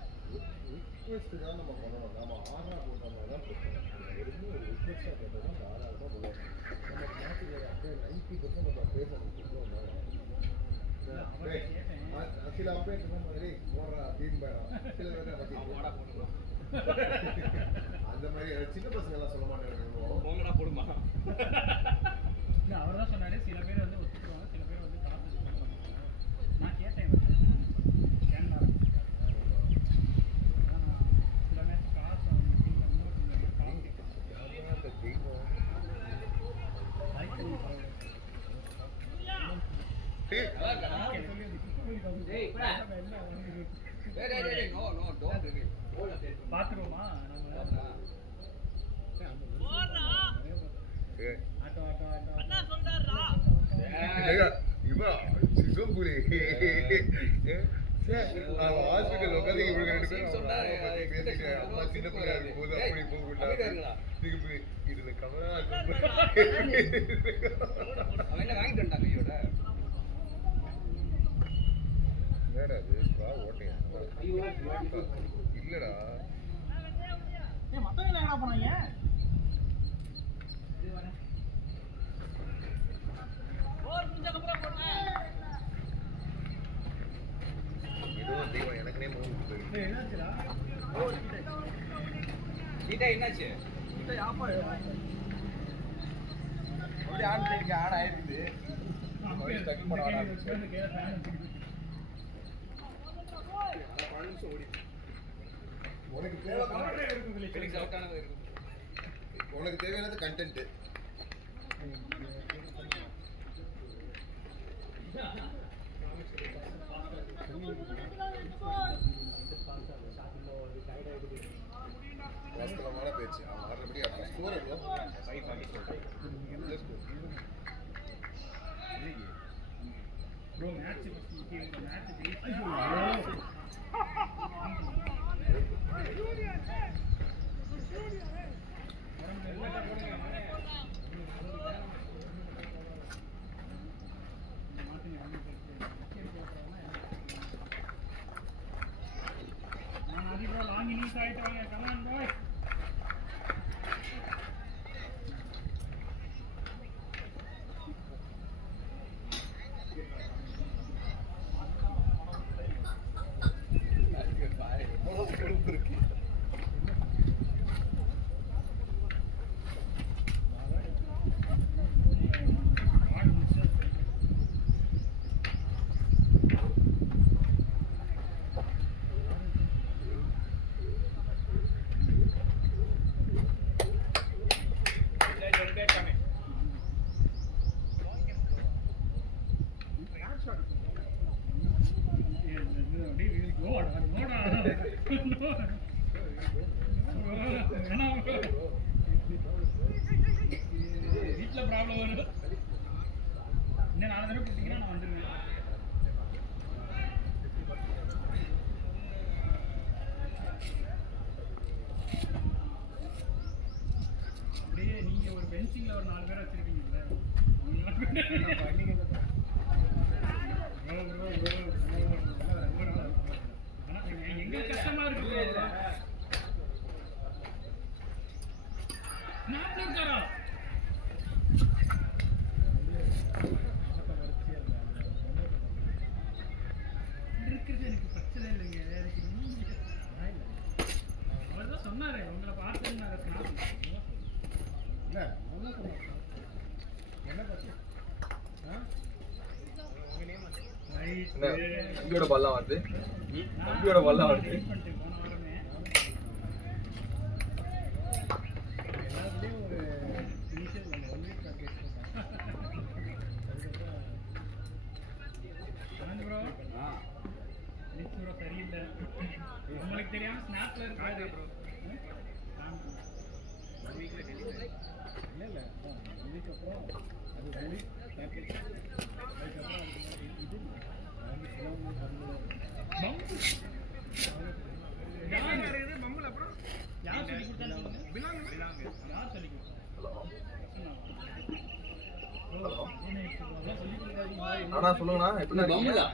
ரிக்வெஸ்ட் தான் நம்ம பண்ணணும். நம்ம ஆர்டரா போட்டோம்னா தான் பிரச்சனை. வெறும் ஒரு ரிக்வெஸ்டா கேட்டோம்னா தாராளமா போடுவோம். நம்ம கிளாஸுக்கு அப்படியே 90% நம்ம பேர் நம்ம கொடுத்தோம்னா சில அப்டேட் சொன்ன மாதிரி போடுறா அப்படின்னு போயிடும். சில பேர் அந்த மாதிரி சின்ன பசங்க எல்லாம் சொல்ல மாட்டேங்கிறாங்க. போடுமா அவர் தான் சொன்னாரு சில பேர் வந்து ஒத்துக்குவாங்க, சில பேர் வந்து காசு பண்ணுவாங்க. நான் கேட்டேன் சில மேட்ச் காசு பாத்துருவோமா ஹாஸ்பிட்டல் உட்காந்து அம்மா சின்ன பிள்ளையா இருக்கும் போது அப்படி போகக்கூடாது. இதுல கவரா அவன் வாங்கிட்டு வந்தாங்க ஐயோட வேற அது ஓட்டையா இல்லடா. மத்தவங்க எங்கடா போனாங்க? இதுவும் தெய்வம் எனக்குனே மூணு போயிருக்கு. என்னாச்சு ஆன் ஆயிருக்கு. உனக்கு தேவையானது கண்டென்ட். வாஸ்தவமான பேச்சு அவன் ஆடுறபடி ஆடுறான். ஸ்கோர் எவ்வளோ? 544. எந்த score? Bro match match long innings ஆயிட்டாங்க. Come on boy. வீட்டில் ப்ராப்ளம் வரும். இன்னும் 4 தடவை கொடுத்தீங்கன்னா நான் வந்துடுவேன். அப்படியே நீங்க ஒரு பென்சிங்ல ஒரு 4 பேரை வச்சிருக்கீங்கல்ல, எங்க கஷ்டமா இருக்கு. நாட்டு இருக்காரா இருக்கிறது எனக்கு பிரச்சனை இல்லைங்க. எனக்கு அவர் தான் சொன்னாரு உங்களை பார்த்து தம்பியோட பல்லாம் வருது. தம்பியோட பல்லாம் வருது. சரியில்லை உங்களுக்கு தெரியாம ஸ்னாப்ல இருக்காது ப்ரோ. ஆனா சொல்லுங்கண்ணா எப்படி பம்முலா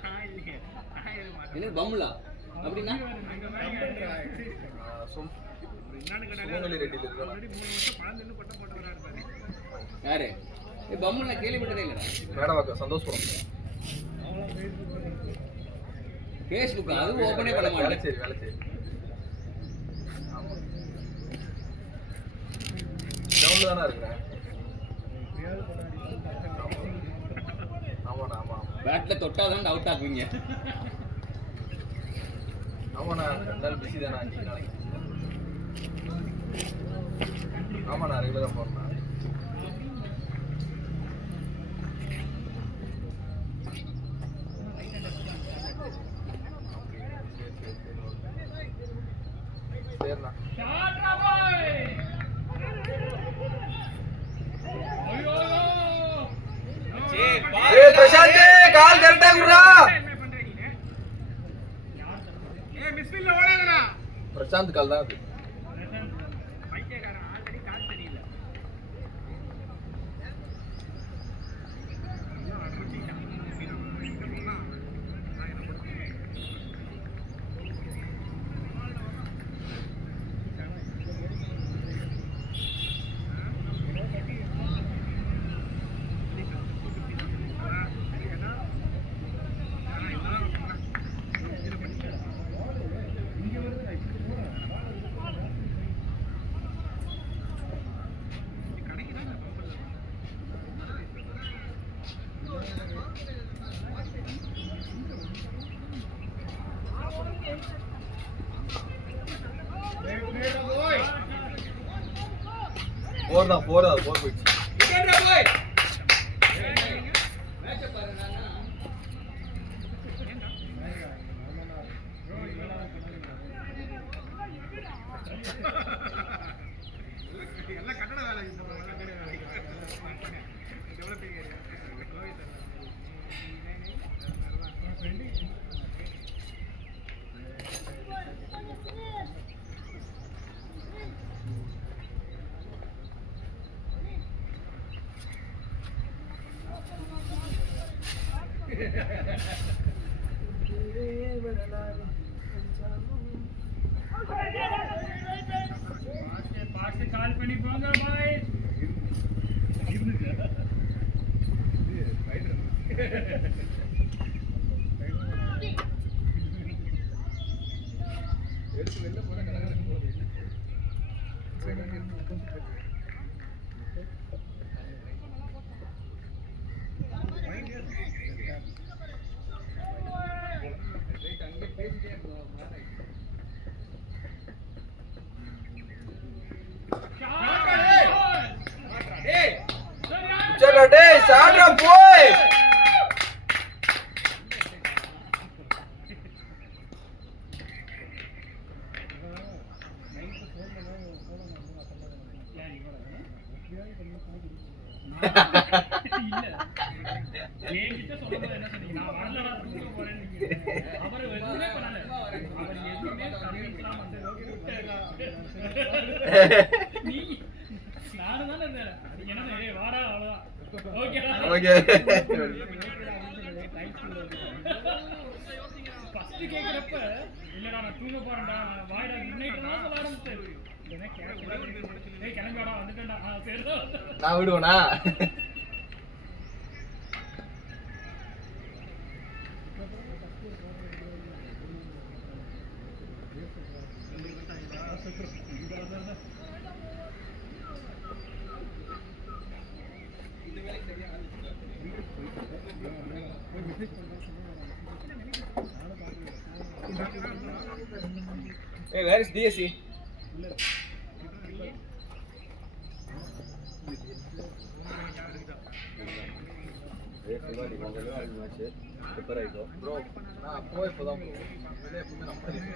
என்ன பம்முலா அப்படின்னா சுமங்கலி ரெட்டியில் இருக்கா யாரு பம்முலா கேள்விப்பட்டதே இல்லடா. மேடவாக்கா சந்தோஷம் ஃபேஸ்புக் அது ஓபனே பண்ண மாட்டேன். வேலைச்சேரி வேலைச்சேரி டவுன்ல தானே இருக்கிறேன். ஆமாண்ணா ஆமா பேட்ல தொட்டாதான் அவுட் ஆக்குவீங்க. ஆமாண்ணா 2 நாள் பிஸி தானே 5 நாளைக்கு. ஆமாண்ணா ரெகுலராக போகிறேண்ணா. சரிண்ணா பிரசாந்த் கால் கரெக்டா குடுறா. பிரசாந்த் கால் தான் அது. போர் தான் போர் அது போர் போயிடுச்சு. பாட்டு கால் பண்ணி போங்க பாய். எடுத்து வெளில போனா கடகடன்னு போகுது. அங்கே பேசிட்டே இருந்தோம். சரி டேய் சாட்ரா போய் என்கிட்ட சொல்லும்போது என்ன சொன்னீங்க? நான் வரலடா தூங்க போறேன்னு நீங்க. அவர் எதுவுமே பண்ணல. அவர் எதுவுமே கன்வின்ஸ்லாம் வந்து நீ நானும் தானே இருந்தேன். என்ன ஏய் வாடா அவ்வளவுதான். ஓகேடா. ஓகே ஃபர்ஸ்ட் கேக்குறப்ப இல்லடா நான் தூங்க போறேன்டா வாடா குட் நைட் நான் சொல்ல ஆரம்பிச்சேன். என்ன கேக்குறேன்? ஏய் கிளம்பிடா வந்துட்டேன்டா. சரிடா. நான் விடுவேனா Hey, where is DSC? Bro, நான் போய் இப்போதான் bro. வெளியே எப்பவுமே நான் படிப்பேன்.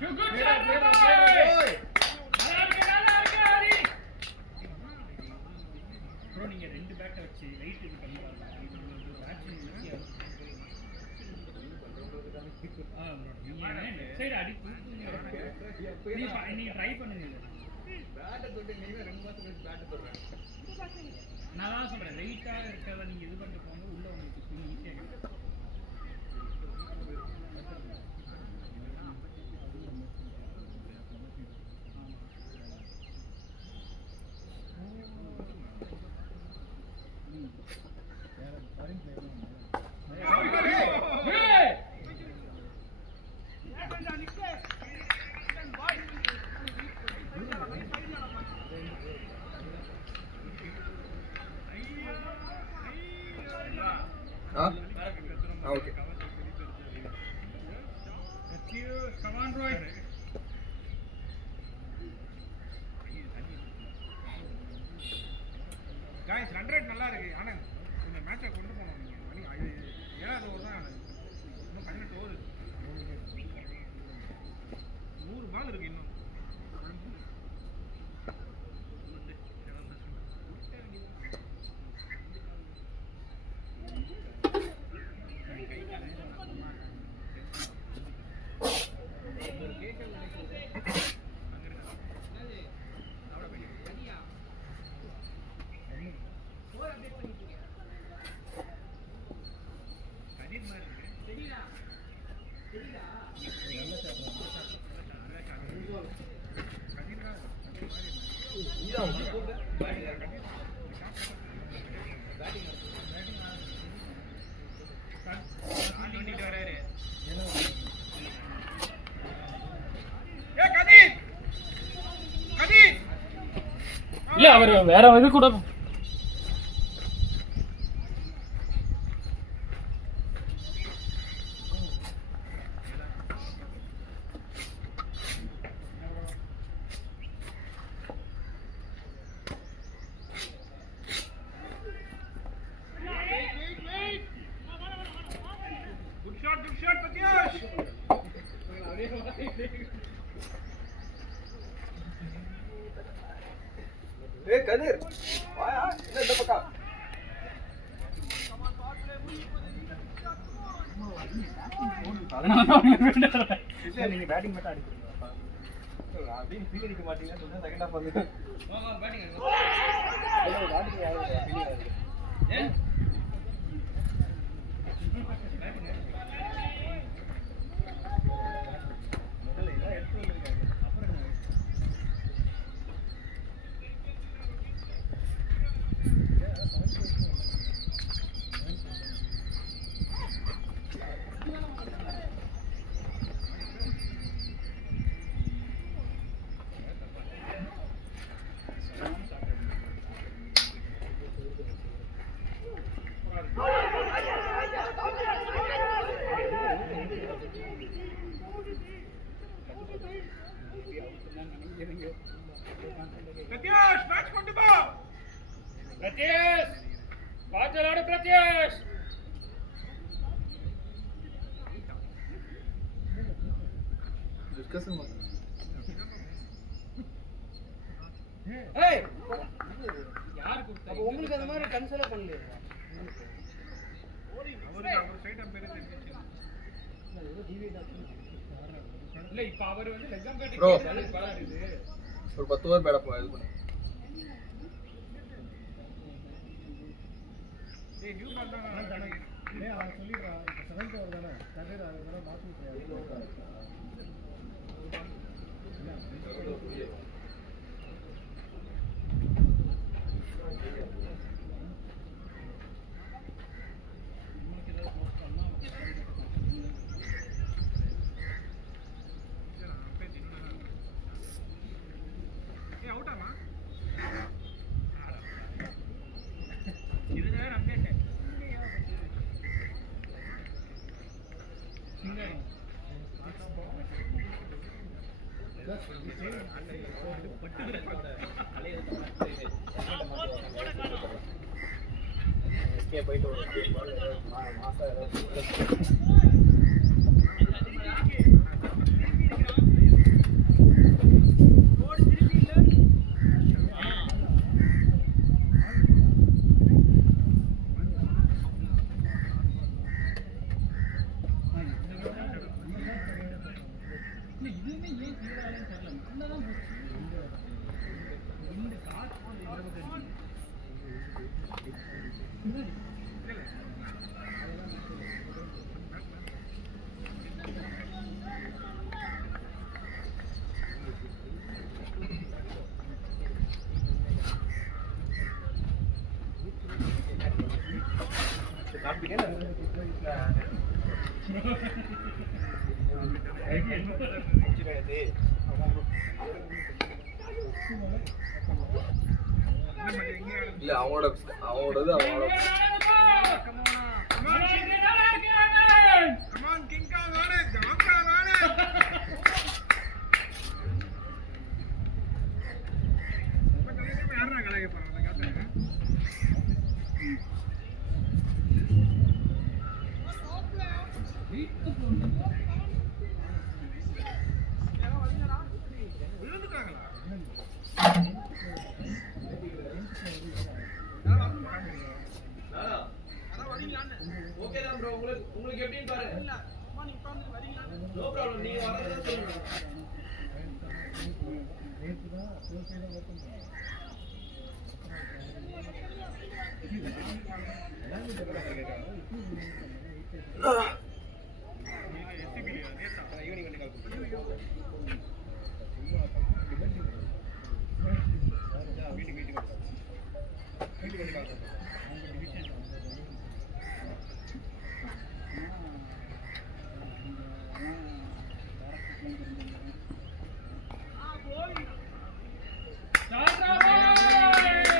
You good job, boy. Bro நீங்க ரெண்டு பேக்கை வச்சு லைட் இது பண்ணி பாருங்க. இது பேட்சிங் ஈஸியா இருக்கும். நீங்க லெஃப்ட் சைடு அடி நீங்க ட்ரை பண்ணுங்க. பேட்டை தொட்டு நீங்க 2 மாசம் கழிச்சு பேட்டை தொடுறேன். நான் தான் சொல்றேன் லைட்டா இருக்கறத நீங்க இது பண்ணிட்டு போங்க உள்ள உங்களுக்கு ஸ்விங் ஈஸியா இருக்கும். Okay. Come on, Roy. Guys, run rate நல்லா இருக்கு. ஆனா இந்த மேட்சை கொண்டு போகணும் நீங்க. அது 7வது ஓவர் தான். இன்னும் 18 ஓவர் இருக்கு. 100 பால் இருக்கு இன்னும். இல்ல அவர் வேற இது கூட Good shot, Patyash. Hey, Kadir. Why are you in the paka? இல்ல நீங்க பேட்டிங் மட்டும் அடிக்கிறீங்க அப்படியே ஃபீல் அடிக்க மாட்டீங்கன்னு சொன்னா செகண்ட் ஹாஃப் வந்து batting batting Prathyesh பாத்தலாடு Prathyesh discussion ஏய் யாரு கொடுத்தா அப்ப உங்களுக்கு அந்த மாதிரி கன்சல்ட் பண்ணலையா இல்ல இப்ப அவர் வந்து லெஜண்ட் Bro. இது ஒரு 10 ஓவர் பேட இது பண்ணு. எஸ்கே போயிட்டு ஒரு மாசம் இல்ல அவனோடது அவனோட ஓகே தான் ப்ரோ உங்களுக்கு எப்படின்னு பாருங்க நோ ப்ராப்ளம் நீங்க வரதா சொல்லுங்க சொல்லி வச்சாங்க 11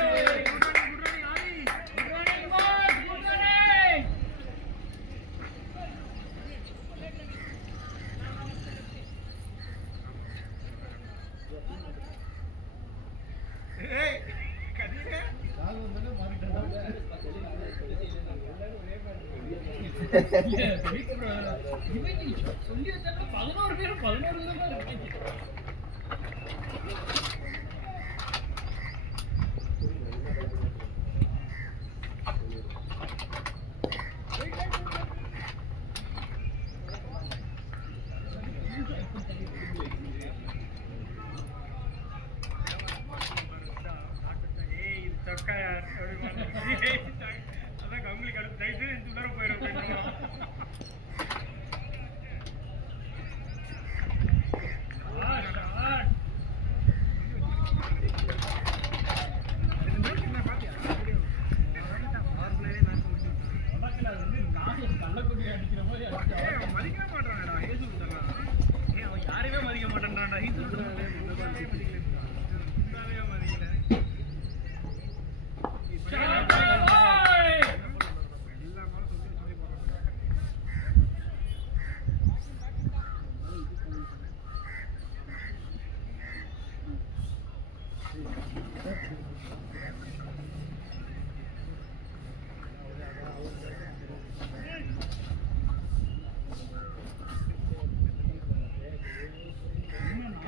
பேர் 11 விதமா இருக்கு அதான் கவுங்களுக்கு அடுத்து போயிடும்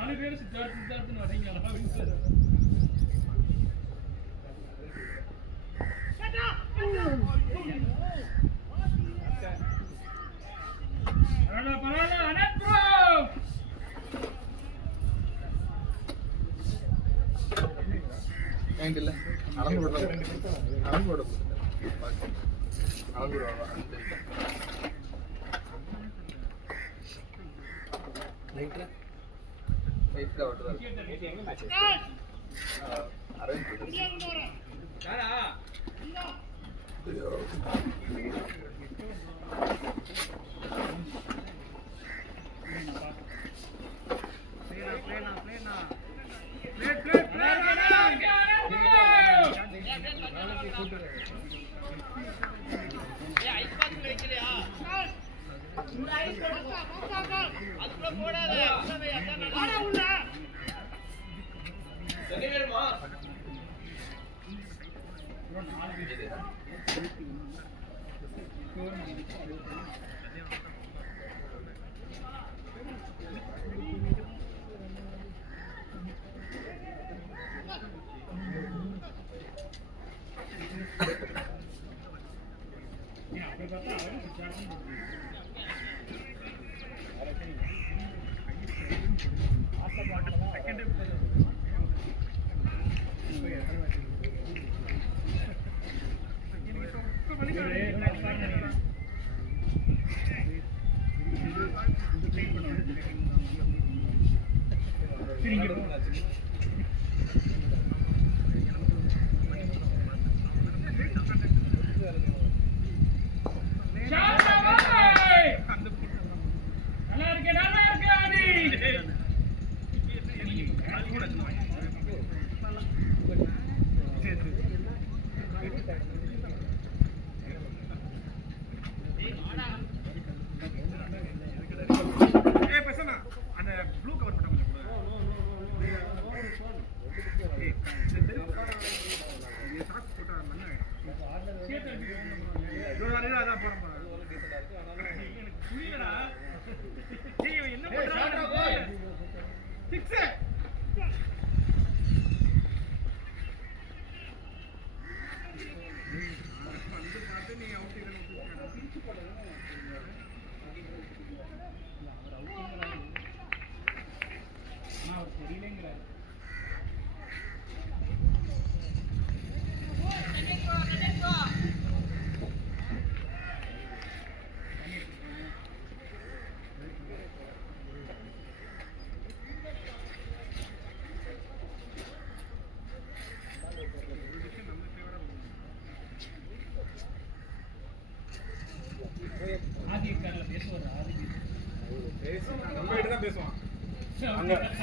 4 பேர் சித்தார்த்துன்னு வரீங்களா பரவாயில்ல அனத் ப்ரோ பாயிண்ட் இல்ல அளந்து விட அளந்து விடுவாங்க ரைட்ல விட்டுறாரு எங்க மேட்ச் அரவிந்த் யாரா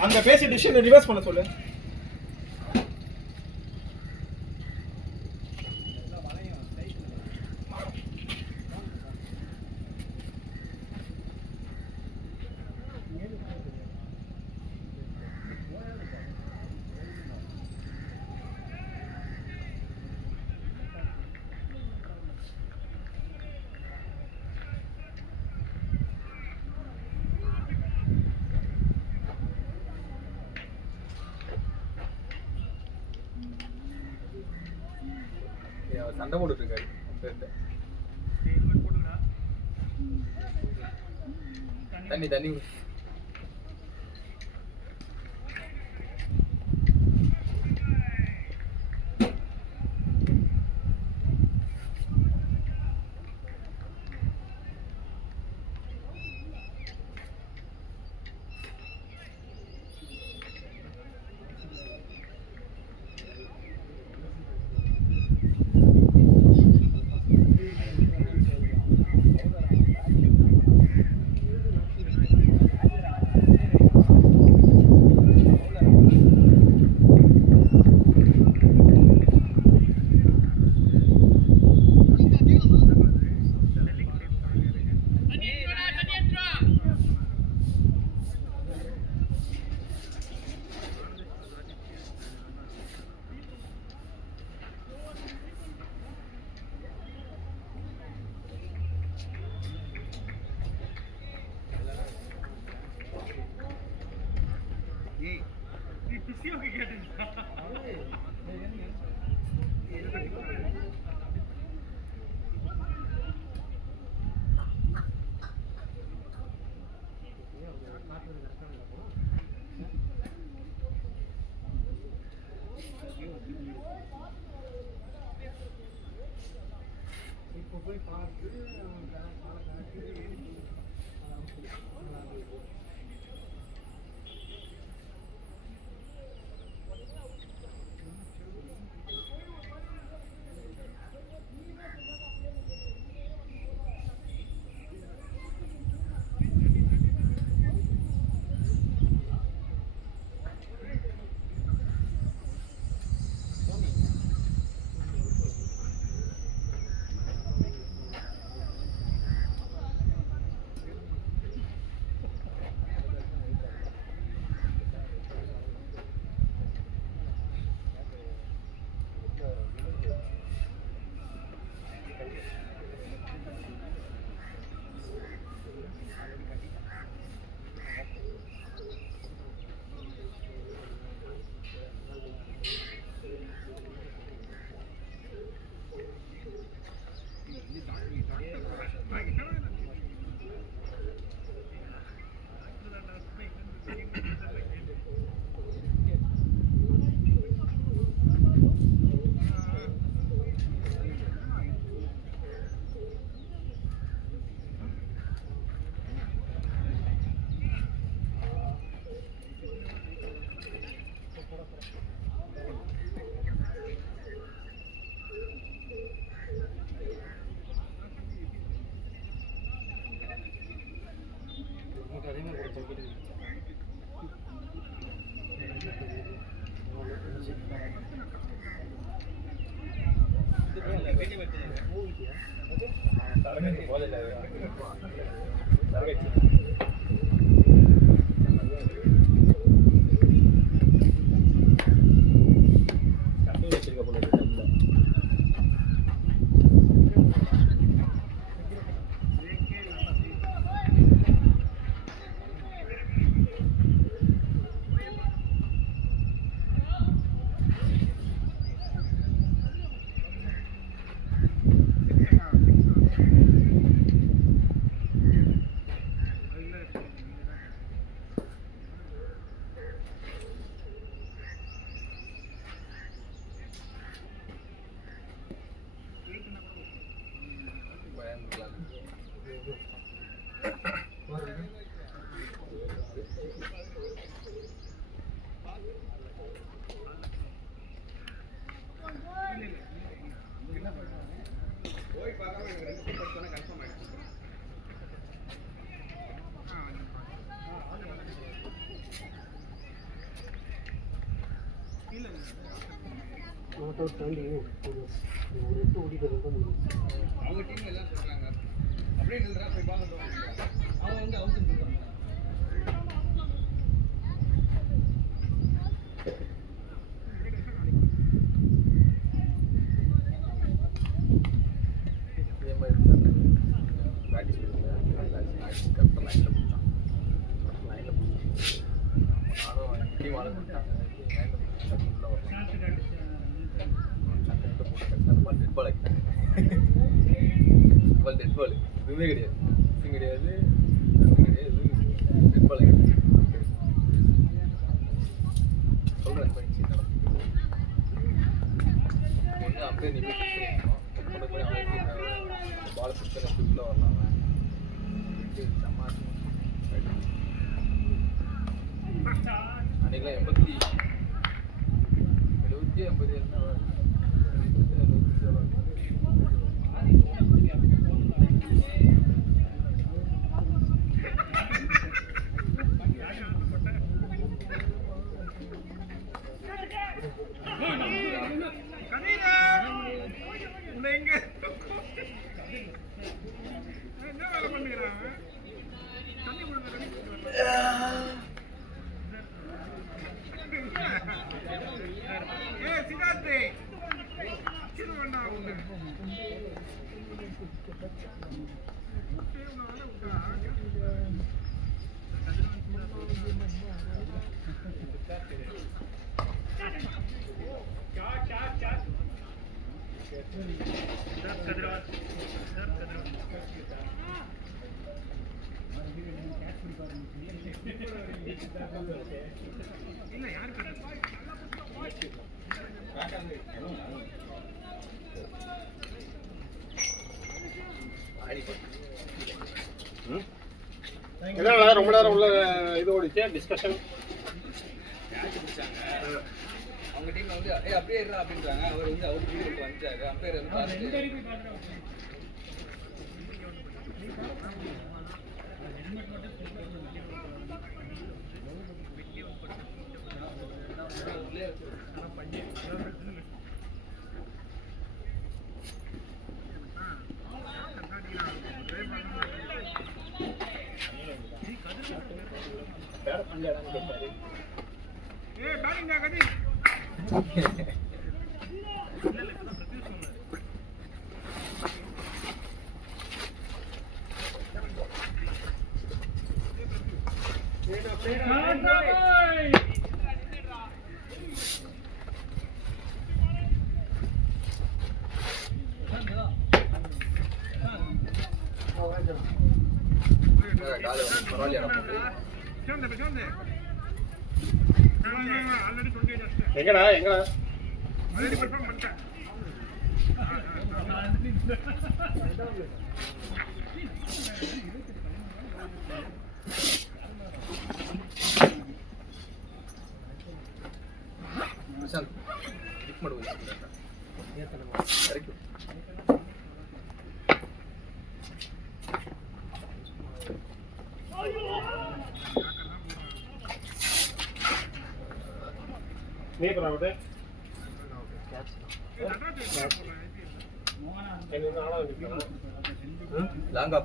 அங்க பேசி டிசிஷன் ரிவர்ஸ் பண்ண சொல்லு. சண்டை போட்டுட்டு இருக்காரு தண்ணி தண்ணி நீ பிசியோக்கு கேட்டீங்களா? இப்போ போய் பார்த்து அவங்க டீம் எல்லாம் சொல்றாங்க அப்படியே நில்றா போய் பார்த்துட்டு அவன் வந்து அவுட் இருக்கான். இதே மாதிரி ப்ராக்டிஸ் கரெக்டாக லைனில் பிடிச்சான் லைனில் பிடிச்சான் நானும் டீம் ஆளு கொடுத்தாங்க லைனில் பிடிச்சி உள்ள வரலாம் சட்டை போட்டு கரெக்டாக பால் டெட் பால் ஆக்கிட்டாங்க பால் டெட் பால் எதுவுமே கிடையாது இது கிடையாது டெட் பால் ஆக்கிட்டாங்க சொல்கிறேன் ஒன்று அப்படியே நீ போய் ஃபிக்ஸ் பண்ணிக்கணும் போய் அவன் பால் ஃபிக்ஸ் பண்ணி உள்ளே வரலாம் சமாளி அன்றைக்கெலாம் 70 என்ன சித்தார்த்தே என்ன ரொம்ப நேரம் உள்ள இது ஓடிச்சு டிஸ்கஷன். அவங்க டீம்ல வந்து அப்படியே இருடா அப்படின்றாங்க. அவர் வந்து அவர் வீட்டுக்கு வந்துட்டாரு. அம்பையர் வந்து பார்த்துட்டு பரவாயில்லையா எங்கடா எங்கடா பிரசாந்த் கிக் மாடு கரெக்ட். நீ பரவாயில்லை லாங்கா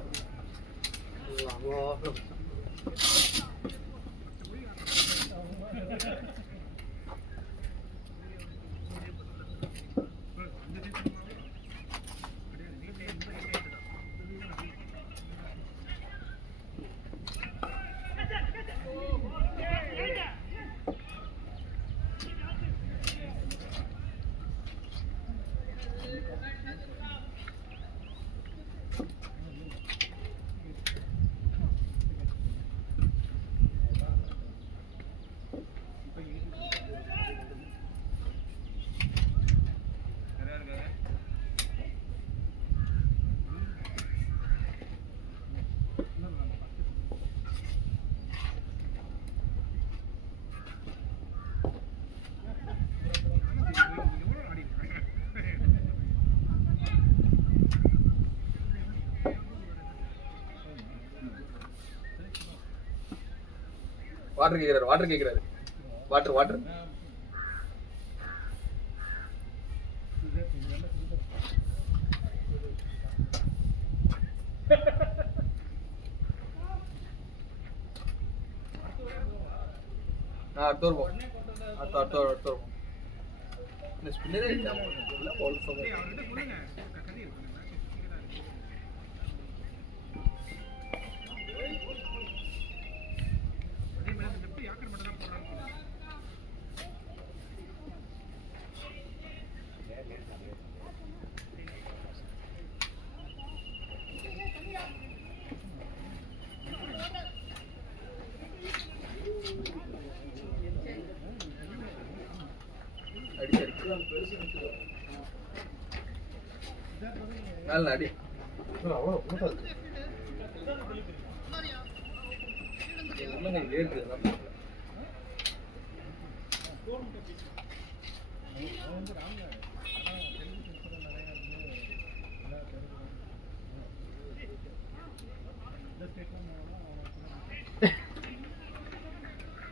வாட்டர் கேக்குறாரு வாட்டர் அடுத்த வருவோம் ஸ்பின்னரே நல்ல அடி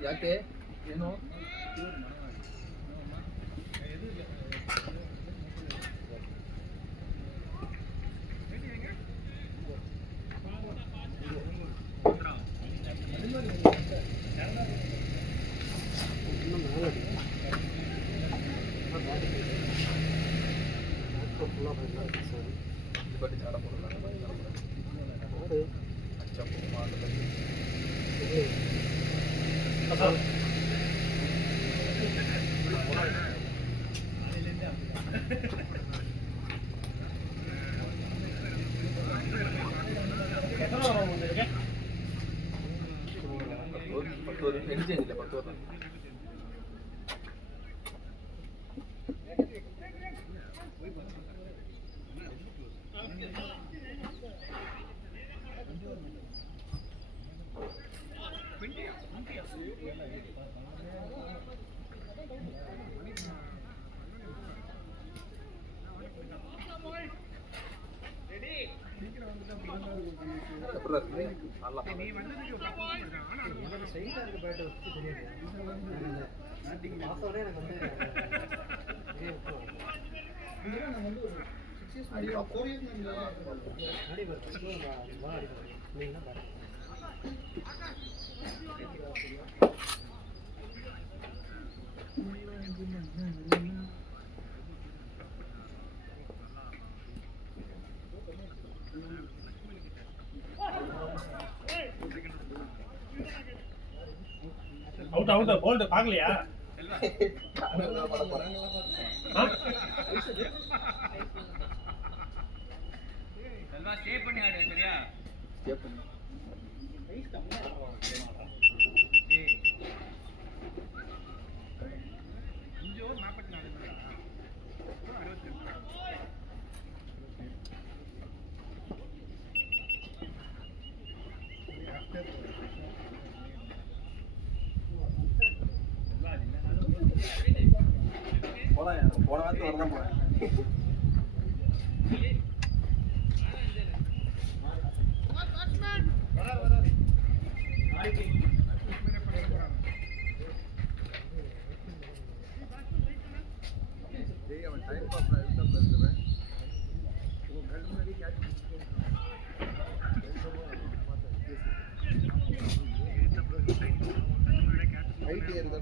ಯಾಕೆ ಏನು ಬಡ್ಡಿ ಚಾಡ ಕೊಡಲ್ಲ ಅಚ್ಚ எத்தனை வரும் உங்களுக்கு? 10 ஒரு எக்ஸ்சேஞ்ச் இல்லை 10 ஒரு நல்லா அவுட் போல்ட் பார்க்கலையா? போன வாரத்து வரதான் போறேன். அவன் டைம் பாப்ல எழுதுவேன் முன்னாடி கேட்ச் ஹைட் ஏறுதா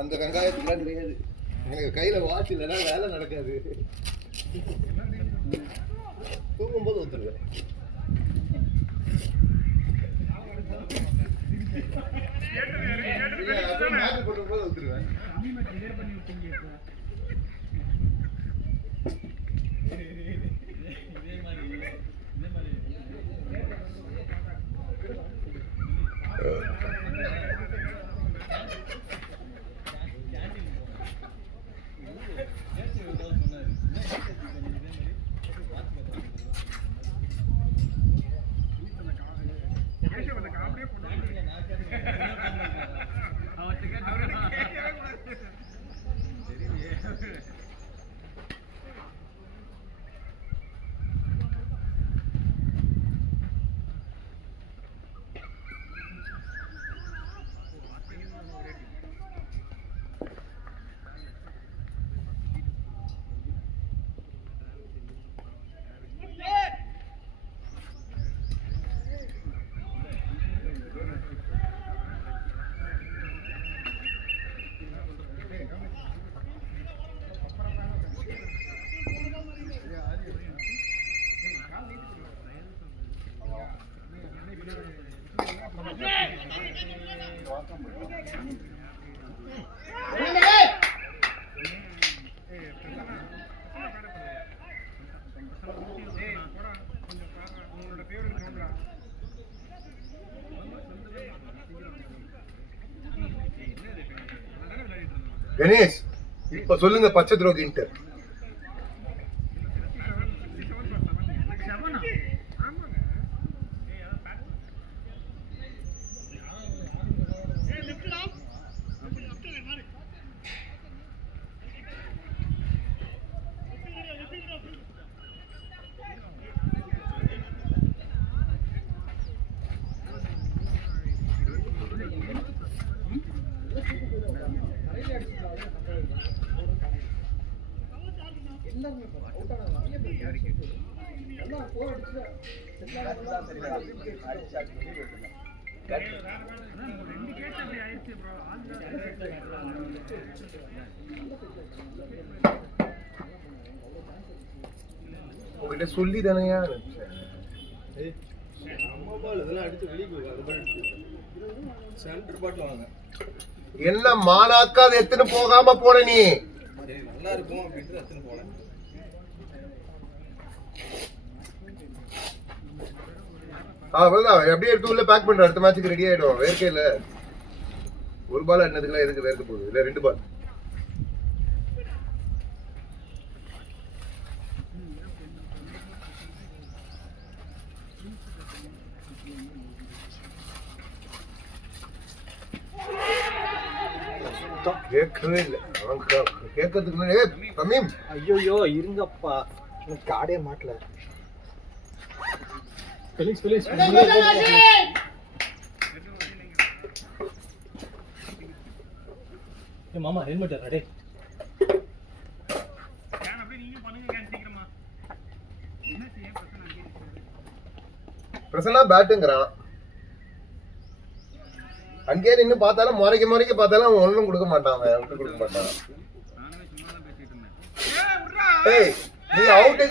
அந்த வெங்காயத்துக்குலாம் கிடையாது. எனக்கு கையில் வாட்ச் இல்லைன்னா வேலை நடக்காது. தூங்கும்போது ஒத்துருவேன். அப்புறம் மேட்ச் போடும்போது ஒத்துருவேன். கணேஷ், இப்ப சொல்லுங்க பச்சை துரோகின்ட்டு. உங்ககிட்ட சொல்லி தானேயா என்ன மானாக்கா அதை எத்தனை போகாம போன நீ நல்லா இருக்கும் அப்படின்ட்டு எடுத்துன்னு போனேன். அவ்வளவுதான் அப்படியே எடுத்து உள்ள பேக் பண்ற அடுத்த மேட்சுக்கு ரெடி ஆயிடும். வேர்க்கே இல்ல ஒரு பால் அடினதுக்குலாம் எதுக்கு வேர்க்க போகுது இல்ல 2 பால். கேட்கவே இல்லை அவன் கேட்கறதுக்கு முன்னாடி தமீம் ஐயோ இருங்கப்பா எனக்கு காடே மாட்டல. மாமா ஹெல்மெட் ரெடி. பிரசன்னா பேட்டுங்கிறான். அங்கேயே நின்று பார்த்தாலும் முறைக்க பார்த்தாலும் அவன் ஒன்றும் கொடுக்க மாட்டான். விட்டு கொடுக்க மாட்டான். ஏய் நீ அவுட்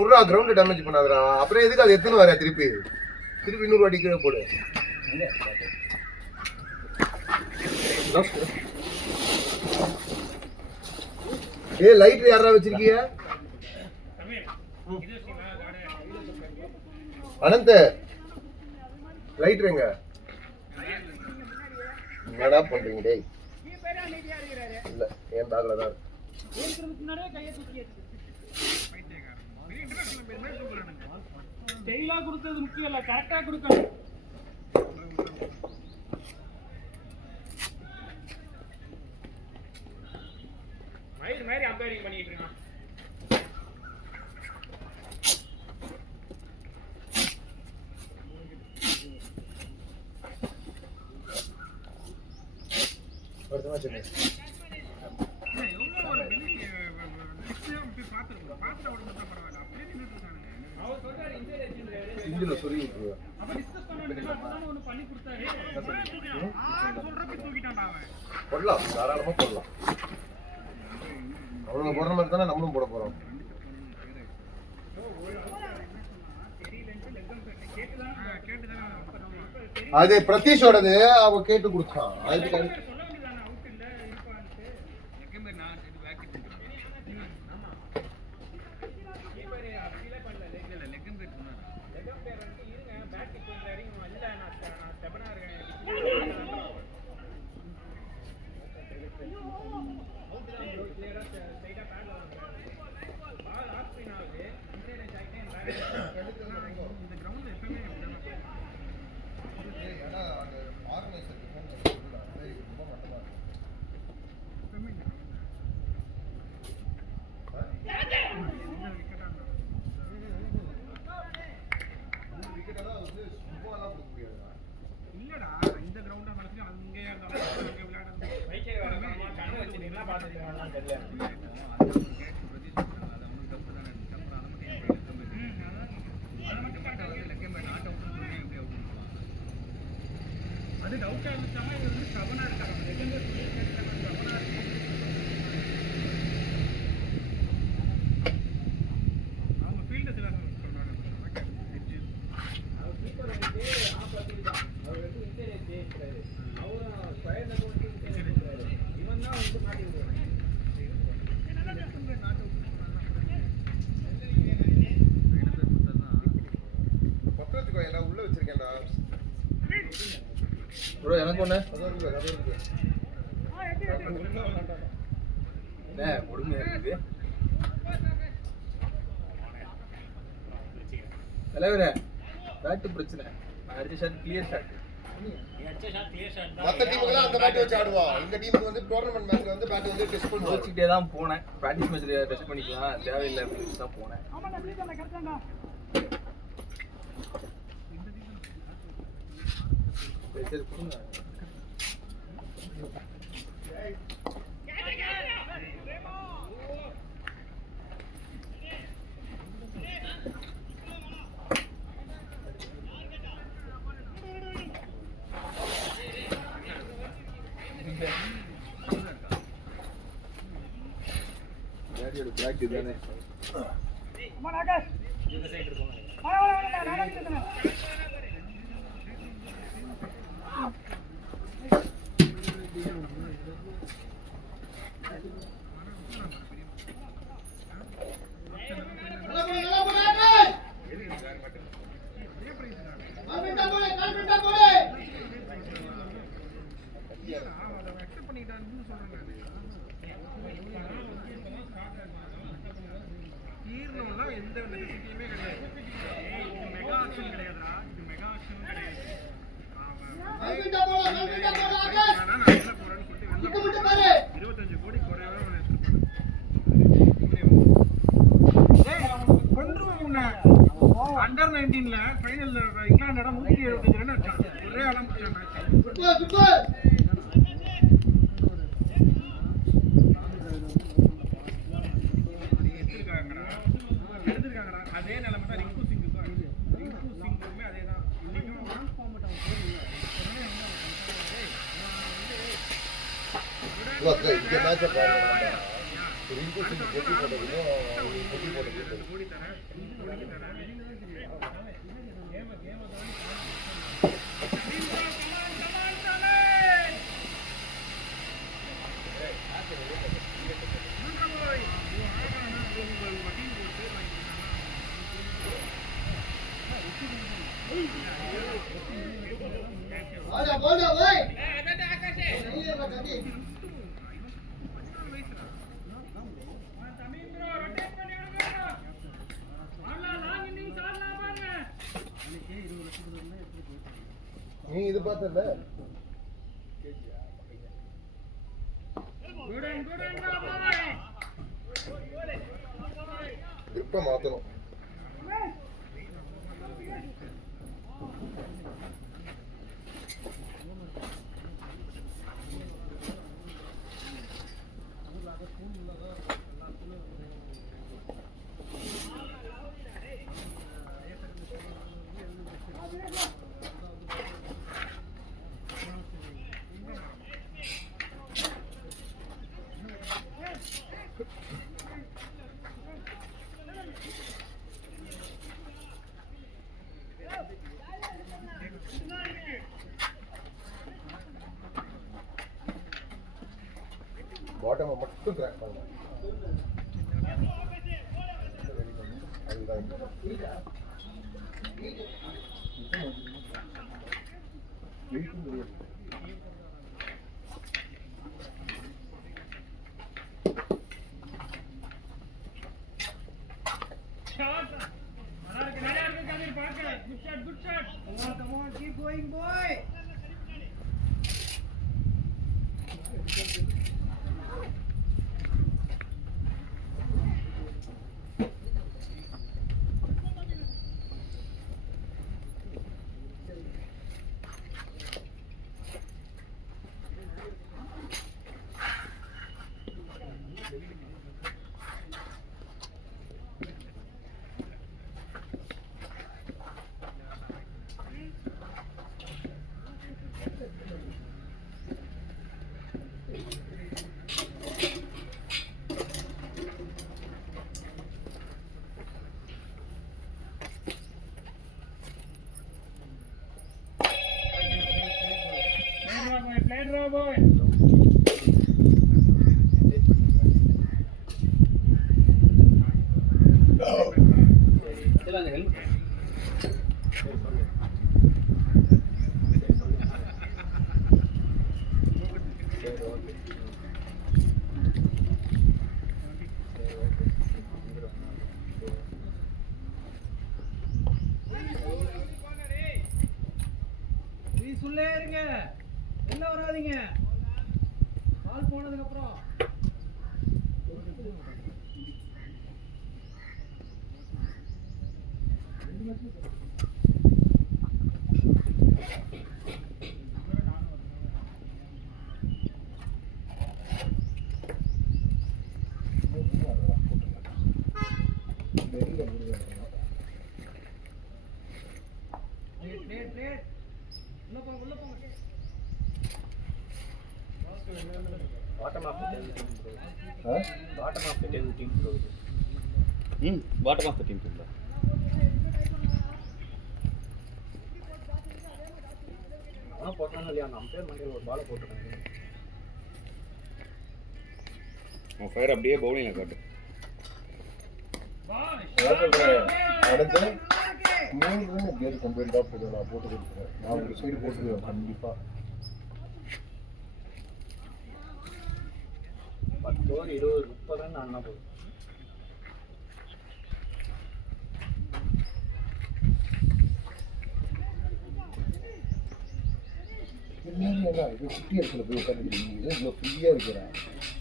உர்ரா கிரவுண்ட் டேமேஜ் பண்ணாதடா. அப்புறம் எதுக்கு அது எத்தனை வர திருப்பி இன்னொரு வாட்டி கீழே போடு. ஏ லைட் யாரா வச்சிருக்கீங்க? அனந்த் லைட் எங்க? என்னடா பண்றீங்க டேய்? இல்ல என் பேக்ல தான் ஸ்டைலா கொடுத்தது முக்கியம் இல்ல, கரெக்டா கொடுக்கணும். மாதிரி அம்பையரிங் பண்ணிட்டு இருக்கான். போடலாம், தாராளமா போடலாம். அவங்க போடுற மாதிரி தானே நம்மளும் போட போறோம். அது பிரதீஷோடது அவ கேட்டு கொடுத்தான். அதுக்கு உள்ள வச்சிருக்கேன்டா ப்ரோ. எனக்கு ஒண்ணு தலைவரே பேட்டு பிரச்சனை. அடிச்ச ஷாட் கிளியர் ஷாட். மற்ற டீமுக்குலாம் அந்த பேட் வச்சு ஆடுவான். இந்த டீமுக்கு வந்து டோர்னமெண்ட் மேட்ச்ல வந்து பேட் வந்து டெஸ்ட் பண்ணி வச்சுக்கிட்டே தான் போனேன். பிராக்டிஸ் மேட்ச்ல டெஸ்ட் பண்ணிக்கலாம் தேவையில்லை அப்படின்னு தான் போனேன். சரி கொடுங்க. டேடியோட பிளாக் இதுதானே. அம்மா நாகேஷ் வா வா வா நாகேஷ் கிட்ட எந்த நெசசிட்டியுமே கிடையாது. இது மெகா ஆக்ஷன் கிடையாதுடா. இது மெகா ஆக்ஷன் கிடையாது. நான் வெளில போறேன்னு சொல்லிட்டு 25 கோடி குறையவே கொன்றுவோம் உன்னை. அண்டர் 19ல ஃபைனல்ல இங்கிலாந்தோட 175 ரன் அடிச்சான். ஒரே ஆளம் பிடிச்சான். எடுத்துருக்காங்கடா. அதே நிலைமை தான் ரிங்கு சிங்குக்கும் ஆச்சு. ரிங்கு சிங்குமே அதே தான். இன்னைக்கும் இந்த மேட்சை பாருங்க. ரிங்கு சிங் போட்டி போட்டதுக்கும் போட்டி போட்டது ஓடி தரேன் ஓடி தரேன். நீ இது பார்த்தல இப்ப மாத்தணும். பாட்டமை மட்டும் ட்ராக் பண்ணலாம். Good shot. Come on, keep going, boy. Play draw, boy. உள்ளே இருங்க, என்ன வராதீங்க. பால் போனதுக்கு அப்புறம் Bottom of the 10th team, bro. Huh? Bottom of the 10th team, bro. Bottom of the team சொல்லுங்க. அவனா போட்டானோ இல்லையா, அந்த அம்பையர் மண்டையில் ஒரு பாலை போட்டுருக்காங்க. அவன் ஃபயர் அப்படியே பவுலிங்கில் காட்டு. அதான் சொல்கிறேன், அடுத்து 3 ரன் எப்படியாவது கம்பெனிட்டாக போட்டு நான் போட்டு கொடுத்துருவேன். நான் ஒரு சைடு போட்டுருவேன் கண்டிப்பாக. 10 over 20 30 ரன் ஆனா போதும். இல்லைங்களா, இது குட்டி இடத்துல போய் உட்காந்துக்கிறீங்க, இது இவ்வளோ ஃப்ரீயாக இருக்கிறேன்.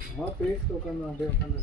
அம்மா பேசிட்டு உட்காந்து அப்படியே உட்காந்து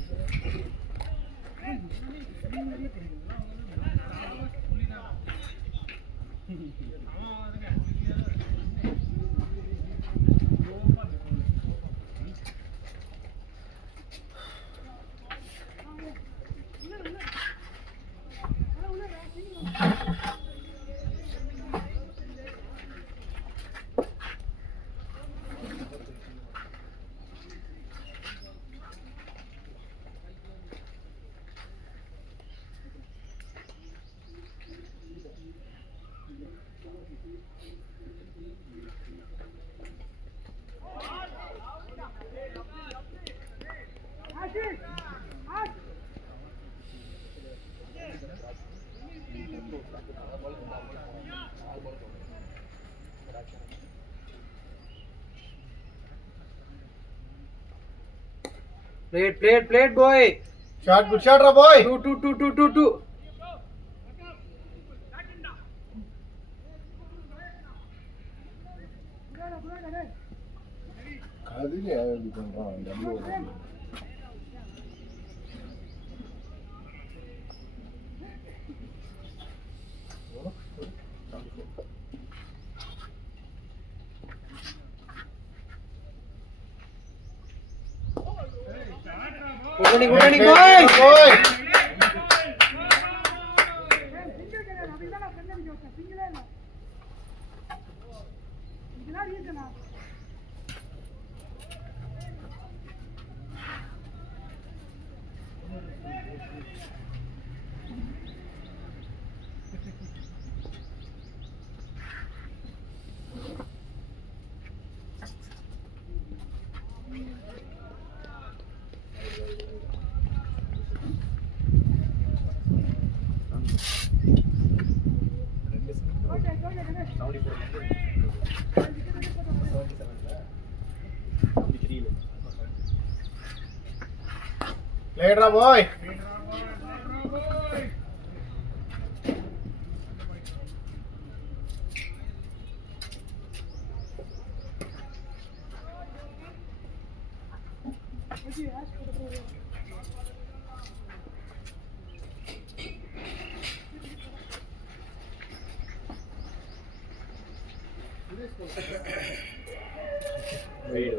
Plate, boy. Shot, good shot ரா பாய். 2. கதில் யார் எப்படி பண்ணுறான் W. Good running, boy. Played ரா பாய். Wait.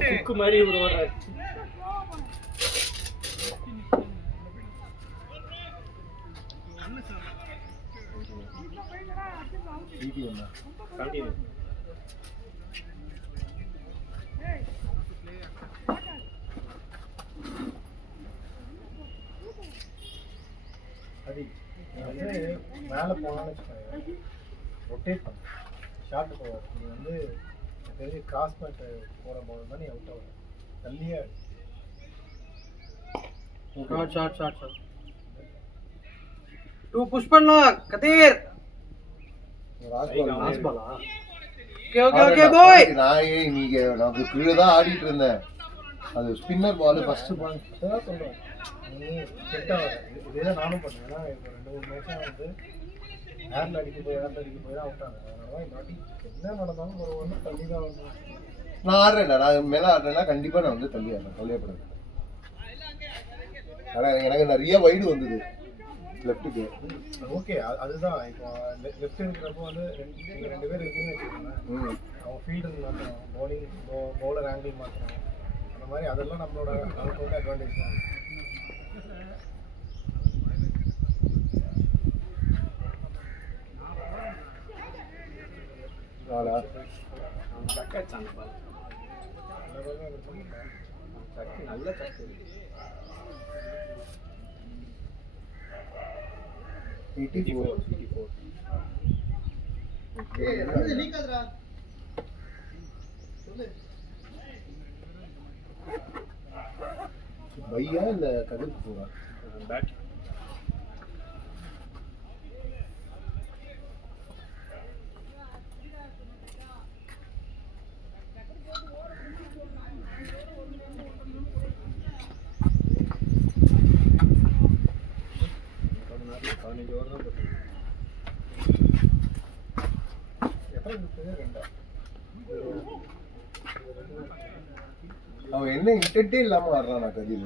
குக்கு மாதிரி ஒரு ஓடுறாரு. கண்டினியூ. அது நீ வந்து மேலே போனான்னு வச்சுக்கோங்க, ரொட்டேட் பண்ண ஷார்ட் போவார். நீ வந்து பெரிய கிராஸ் மேட்டை போகிற போது தான் நீ அவுட் ஆகும். தள்ளியே Shot. 2 push பண்ணலாம் கதீர். லாஸ்ட் பாலா. Okay, boy. நான் கீழே தான் ஆடிட்டு இருந்தேன். அது ஸ்பின்னர் பால் ஃபர்ஸ்ட் பால் தான் சொல்றேன். நீ செட் ஆகல. இதே நானும் பண்ணேன். ஏன்னா இப்போ 2-3 மேட்சாக வந்து ஏர்ல அடிக்க போய் தான் அவுட் ஆனேன். அதனால தான் இந்த வாட்டி என்ன நடந்தாலும் ஒரு ஒன்று தள்ளி தான் வந்து நான் ஆடுறேன்டா, நான் மேலே ஆடுறேன்னா கண்டிப்பாக நான் வந்து தள்ளி ஆடுறேன், கவலையப்படாது. ஆனால் எனக்கு நிறைய வைடு வந்தது லெஃப்ட்டுக்கு. ஓகே, அதுதான் இப்போ லெஃப்ட் இருக்கிறப்போ வந்து ரெண்டு பேர் இருக்குன்னு வச்சுக்கோங்களேன். அவங்க ஃபீல்டிங் மாற்றணும், பவுலர் ஆங்கிள் மாற்றணும், அந்த மாதிரி அதெல்லாம் நமக்கு வந்து அட்வான்டேஜ் தான். நல்ல சக்கு 84. பையா இல்ல கதிர்க்கு போறா பேட். அவன் என்ன இன்டென்ட்டே இல்லாம ஆடுறான் கதிர்.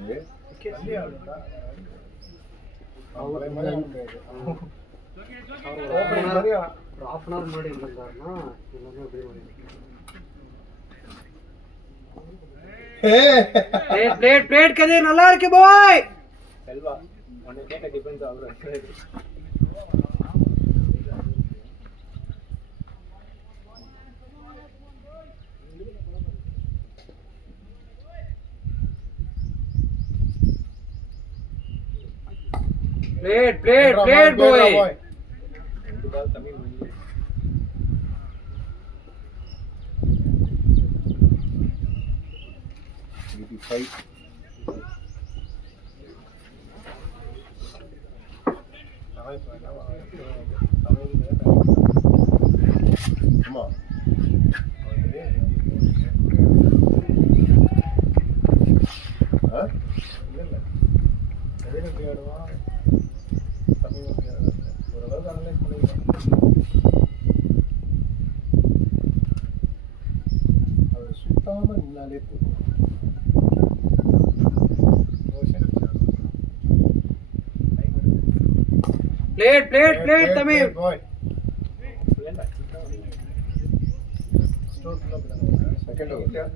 கதிர் நல்லா இருக்கு பாய். செல்வா ஒன்னு கேட்ட டிஃபென்ஸ் ஆகுற. Played boy. ரெண்டு பால் தமிழ் மணி. ஆமா ஓரளவுக்கு அனலைஸ் பண்ணிக்கலாம். அவர் சுத்தாம நின்னாலே போதும். Played தமிழ். செகண்ட் ஓவர்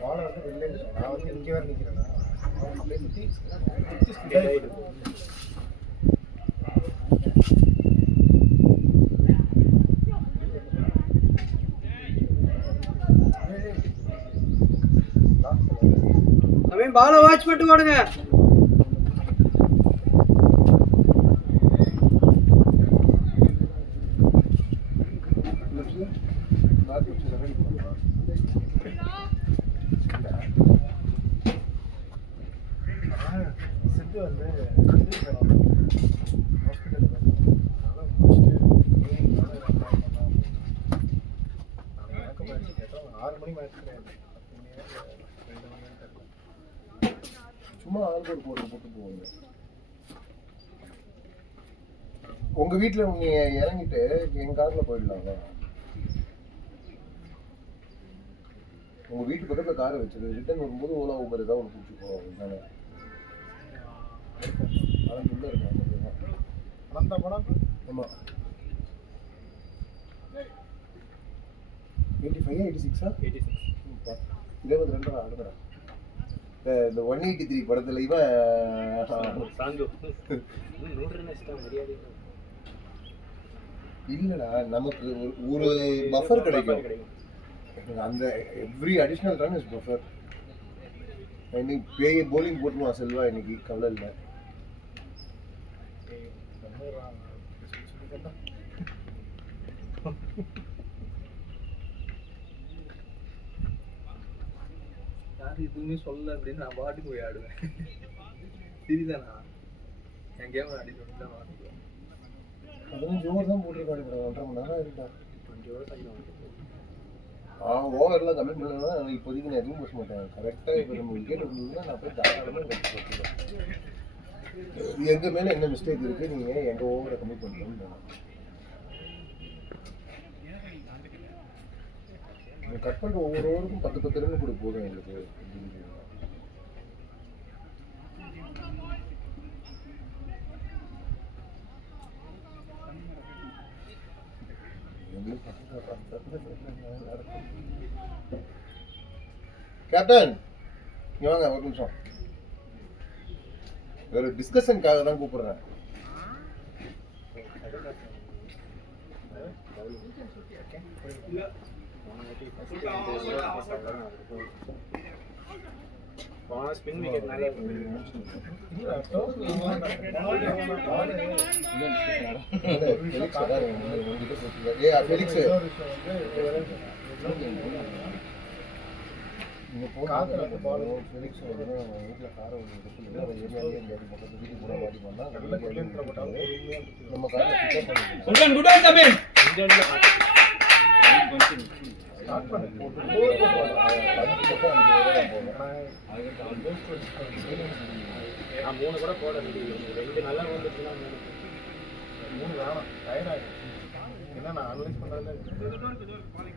பாலை வந்து வெளில நான் வந்து இங்கே வேறு நிற்கிறேன்னா அப்படியே சுற்றி தமிழ் பாலை வாட்ச் பண்ணிட்டு போடுங்க. சித்து வந்து ஹாஸ்பிட்டலுக்கு அதனால் முடிச்சுட்டு எனக்கு மேட்ச் கேட்டோம். 6 மணி மேட்ச் கிடையாது, 2 மணி தெரியல. சும்மா ஆல்போர்ட் போட்டு போவாங்க. உங்க வீட்டுல நீங்க இறங்கிட்டு எங்க கார்ல போயிடலாங்க. உங்க வீட்டு பக்கத்துல காரை வச்சிரு, ரிட்டர்ன் வரும்போது ஓலா ஊபர் ஏதாவது ஒன்று பிடிச்சி போவாங்க. அதான் உள்ள இருக்காங்க. அனந்தா படம் ஆமா 85 86 86 22 அடுத்த இந்த 183 படத்துல இவன் சாந்து 100 ரன் எக்ஸ்ட்ரா மரியாதை இல்லடா, நமக்கு ஒரு பஃபர் கிடைக்கும். அந்த every additional run is buffer. இன்னைக்கு பேய் போலிங் போட்டுருவான் செல்வா, இன்னைக்கு கவலை இல்லை. யாரும் எதுவுமே சொல்லல அப்படின்னு நான் பாட்டுக்கு போய் ஆடுவேன். சரிதானா, என் கேம் ஆடி சொல்லிட்டு வாடுவேன். 15 ஓவர் தான் போட்டிருக்காங்க, 1.5 மணி நேரம் இருக்கா. 20 ஓவர் தான் ஓவர்லாம் கம்மி பண்ணலன்னா இப்போதைக்கு நான் எதுவும் பேச மாட்டேன். கரெக்டாக இப்போ நம்ம விக்கெட் இருந்ததுன்னா நான் போய் தாராளமாக போட்டுருவேன். எங்கள் மேலே என்ன மிஸ்டேக் இருக்குது, நீங்கள் எங்கள் ஓவரை கம்மி பண்ணணும்னு கட் பண்ணுற ஒவ்வொரு ஓவருக்கும் 10 ரன் கூட போதும் எங்களுக்கு. கேப்டன் இங்க வாங்க ஒரு நிமிஷம். ஒரு டிஸ்கஷனுக்காக தான் கூப்பிடுறேன். ஸ்பின் விக்கெட் நல்ல மூணு கூட போட ரெண்டு நல்லா வந்துச்சுன்னா 3 வேணாம், டயர்டாகிடும். ஏன்னா நான் அனலைஸ் பண்ணுறதுல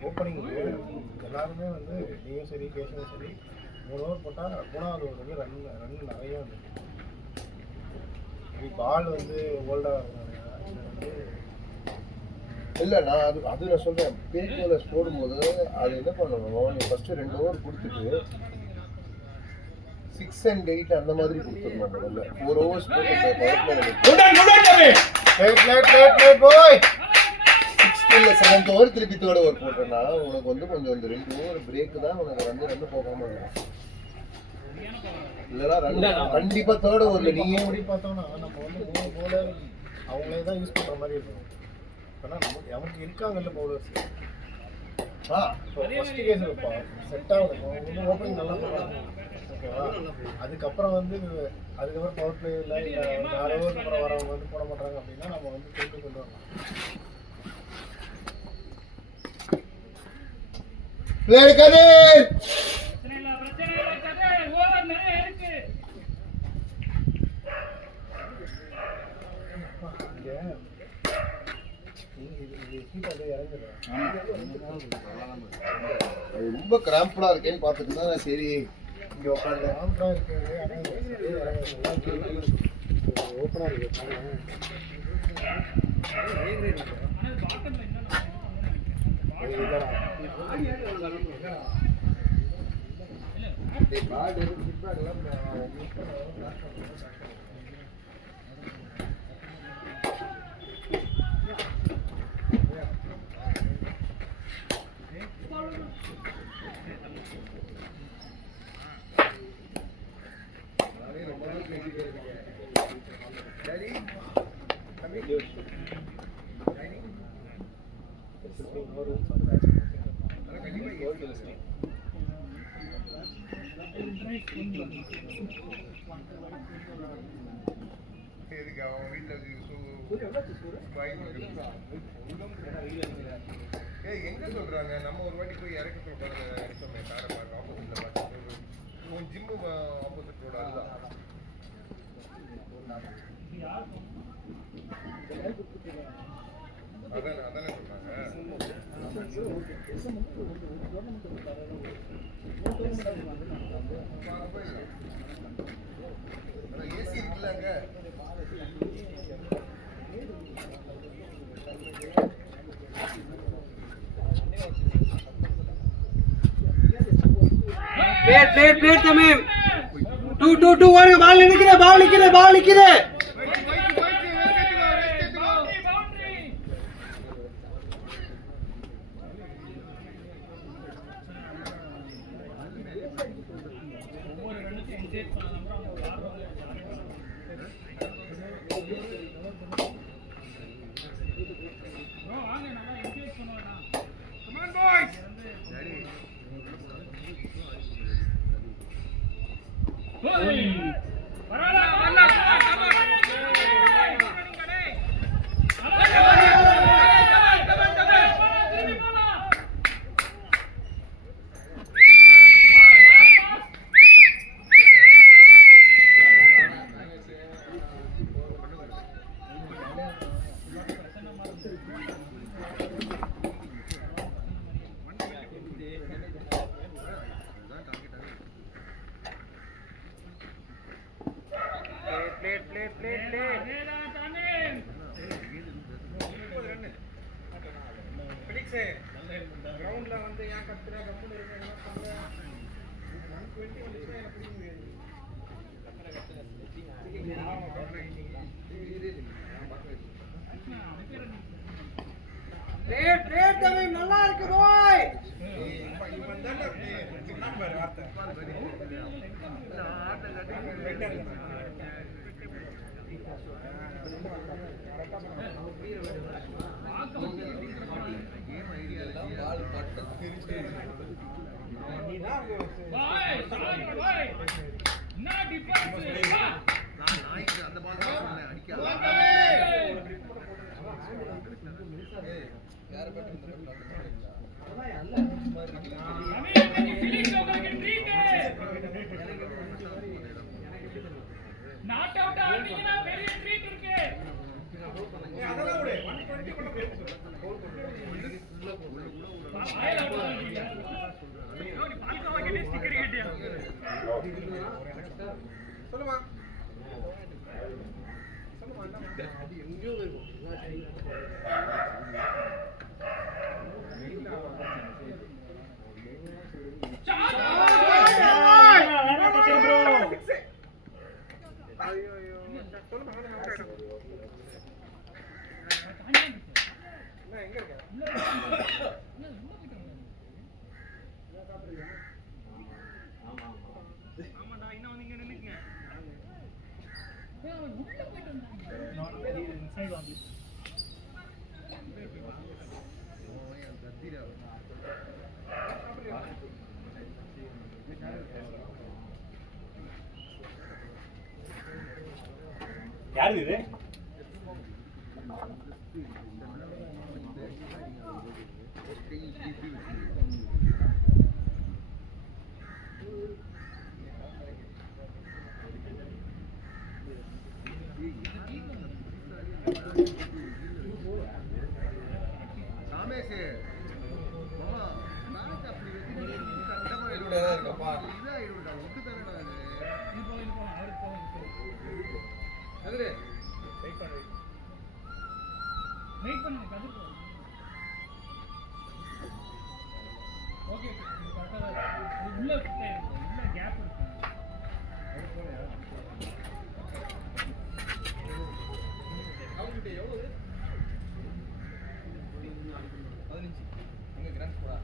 ஓப்பனிங் எல்லாருமே வந்து நீயும் சரி கேஷனும் சரி 3 ஓவர் போட்டால் 3வது ஓவருக்கு ரன் நிறைய வந்துருக்கு. பால் வந்து ஓல்டாக இல்லை நான் அது நான் சொல்கிறேன். பேக் பாலர்ஸ் போடும்போது அது என்ன பண்ணணும், நீ ஃபஸ்ட்டு 2 ஓவர் கொடுத்துட்டு 6 and 8 அந்த மாதிரி கொடுத்துடணும். முதல்ல 4 overs போட்டு 7th ஓவர் திருப்பி 3rd ஓவர் போட்டேன்னா உனக்கு வந்து கொஞ்சம் இந்த 2 ஓவர் பிரேக் தான் உனக்கு ரன் போகாமல் இருக்கும். இல்லைனா ரன் கண்டிப்பாக 3rd ஓவரில் நீயே அப்படி பார்த்தோம்னா நம்ம வந்து 3 bowler அவங்களே தான் யூஸ் பண்ணுற மாதிரி இருக்கும். ஆனால் நமக்கு இருக்காங்கல்ல பவுலர்ஸ். ஃபர்ஸ்ட் கேஸ் இருப்பான் செட் ஆகும். ஓப்பனிங் நல்லா போடுறாங்க, ஓகேவா? அதுக்கப்புறம் வந்து பவர் பிளே இல்லை 4 ஓவருக்கு அப்புறம் வரவங்க வந்து போட மாட்டாங்க அப்படின்னா நம்ம வந்து கொண்டு வரலாம். பிளேயர் கதிர் ரொம்ப கிராம்படா இருக்கேன்னு பார்த்துட்டு தான் சரி இங்கே உட்காந்து கிராம்படா இருக்குது. ஓப்பனா இருக்கு. எங்க சொல்றாங்க நம்ம ஒரு வாட்டி போய் இறக்க சொல்றாங்க ஆப்போசிட்ல ஜிம்மு ஆப்போசிட் ரோடு அதுதான் அதானே சொன்னாங்க. ஏசி இருக்குல்ல அங்க. प्लेट तमीम 2-2 ओवर बॉल निकले கிரவுண்ட்ல வந்து ஏன் கத்துற கம்முன்னு இருக்க என்ன பண்ற 120 வந்துச்சுன்னா எனக்கு பிடிக்க முடியாது. நல்லா இருக்கு ரோய். இவன் தான் நம்பர் வார்த்தை. நாட் அவுட் ஆனீங்கன்னா பெரிய ட்ரீட் இருக்கு. அதெல்லாம் விடு 120 கொண்டு போய் சொல்லுமா யாரு இது? வெயிட் பண்ணுங்க கதிர். ஓகே கரெக்டா உள்ள உள்ள கேப் இருக்கு. அவங்கிட்ட எவ்வளவு 15 எங்க கிராண்ட் போடா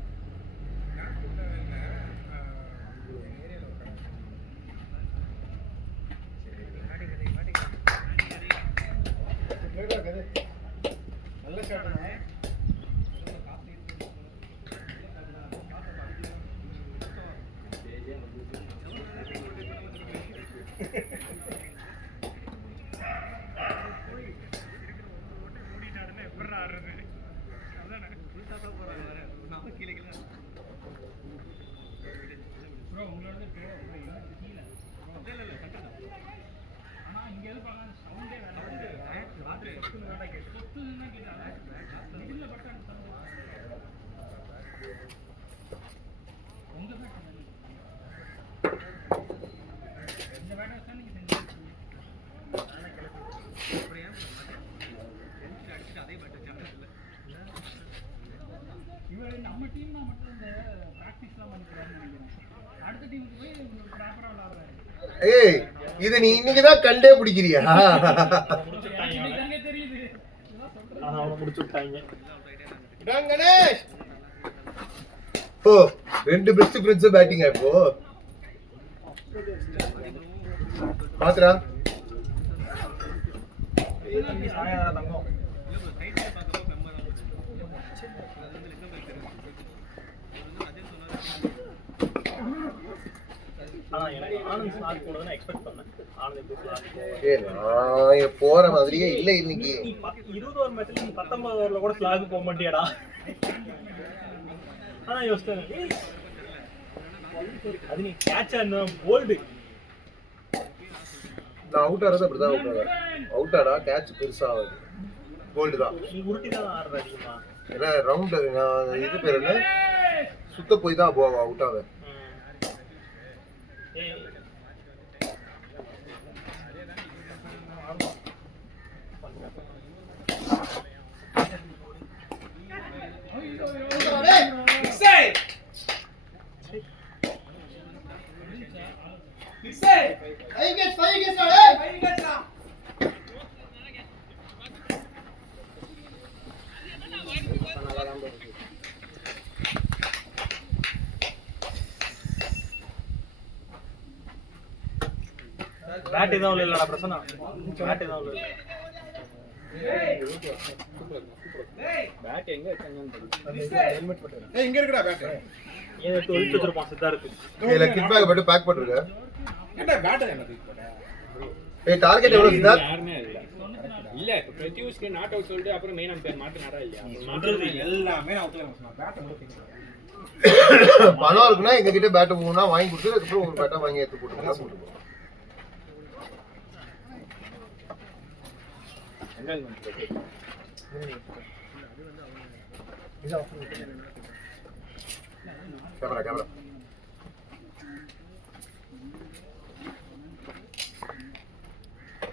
நல்ல ஷாட் நம்ம டீம் தான் மட்டும் இந்த பிராக்டிஸ்லாம் பண்ணிக்கிறான்னு நினைக்கிறேன். அடுத்த டீமுக்கு போய் ப்ராப்பரா விளையாடுறாரு. ஏய் இது நீ இன்னைக்கு தான் கண்டே பிடிக்கிறியா? எனக்கு தெரியுது. அவனை முடிச்சு விட்டாங்க. கணேஷ் ஓ ரெண்டு பெஸ்ட் ஃப்ரெண்ட்ஸ் பேட்டிங்கா இப்போ பாத்துறா. போற மாதிரியே இல்ல இன்னைக்கு. 20 ஓவர் மேட்ச்ல 19 ஓவர்ல கூட ஸ்லாக் போக மாட்டியாடா? அதான் யோசிச்சேன். அது நீ கேட்ச் ஆன போல்டு. நான் அவுட் ஆறது அப்படிதான் அவுட் ஆறேன். அவுட் ஆடா கேட்ச் பெருசா ஆகுது. கோல்டு தான். நீ உருட்டி தான் ஆடுற அதிகமா. ஏன்னா ரவுண்ட் இது பேர் என்ன சுத்த போய் தான் அவுட் ஆகுது. ஐயோ பேட் எதுவும் இல்லடா பிரசன்னா பேட் எதுவும் இல்ல பேட் எங்க வச்சாங்கன்னு தெரியல. ஹெல்மெட் போட்டு ஏய் இங்க இருக்குடா பேட். ஏன் எடுத்து ஒளிச்சு வச்சிருப்பான் சித்தார்த்து இல்ல கிட் பேக் மட்டும் பேக் பண்ணிருக்க. ஏன்டா பேட் என்ன தூக்கி போட்ட? ஏய் டார்கெட் எவ்வளவு சித்தார்த்? யாருமே இல்ல. இல்ல இப்ப பிரத்யூஷ்க்கு நாட் அவுட் சொல்லிட்டு அப்புறம் மெயின் அம்பையர் மாத்தினாரா இல்லையா? சொல்றது எல்லாமே நான் ஒத்துக்கிறேன் சொன்னா. பேட் மட்டும் தூக்கி பணம் இருக்குன்னா எங்க கிட்ட பேட் போனா வாங்கி கொடுத்து அதுக்கப்புறம் ஒரு பேட்டை வாங்கி எடுத்து போட்டுக்கலாம் போட்டுக்கோ. கேமரா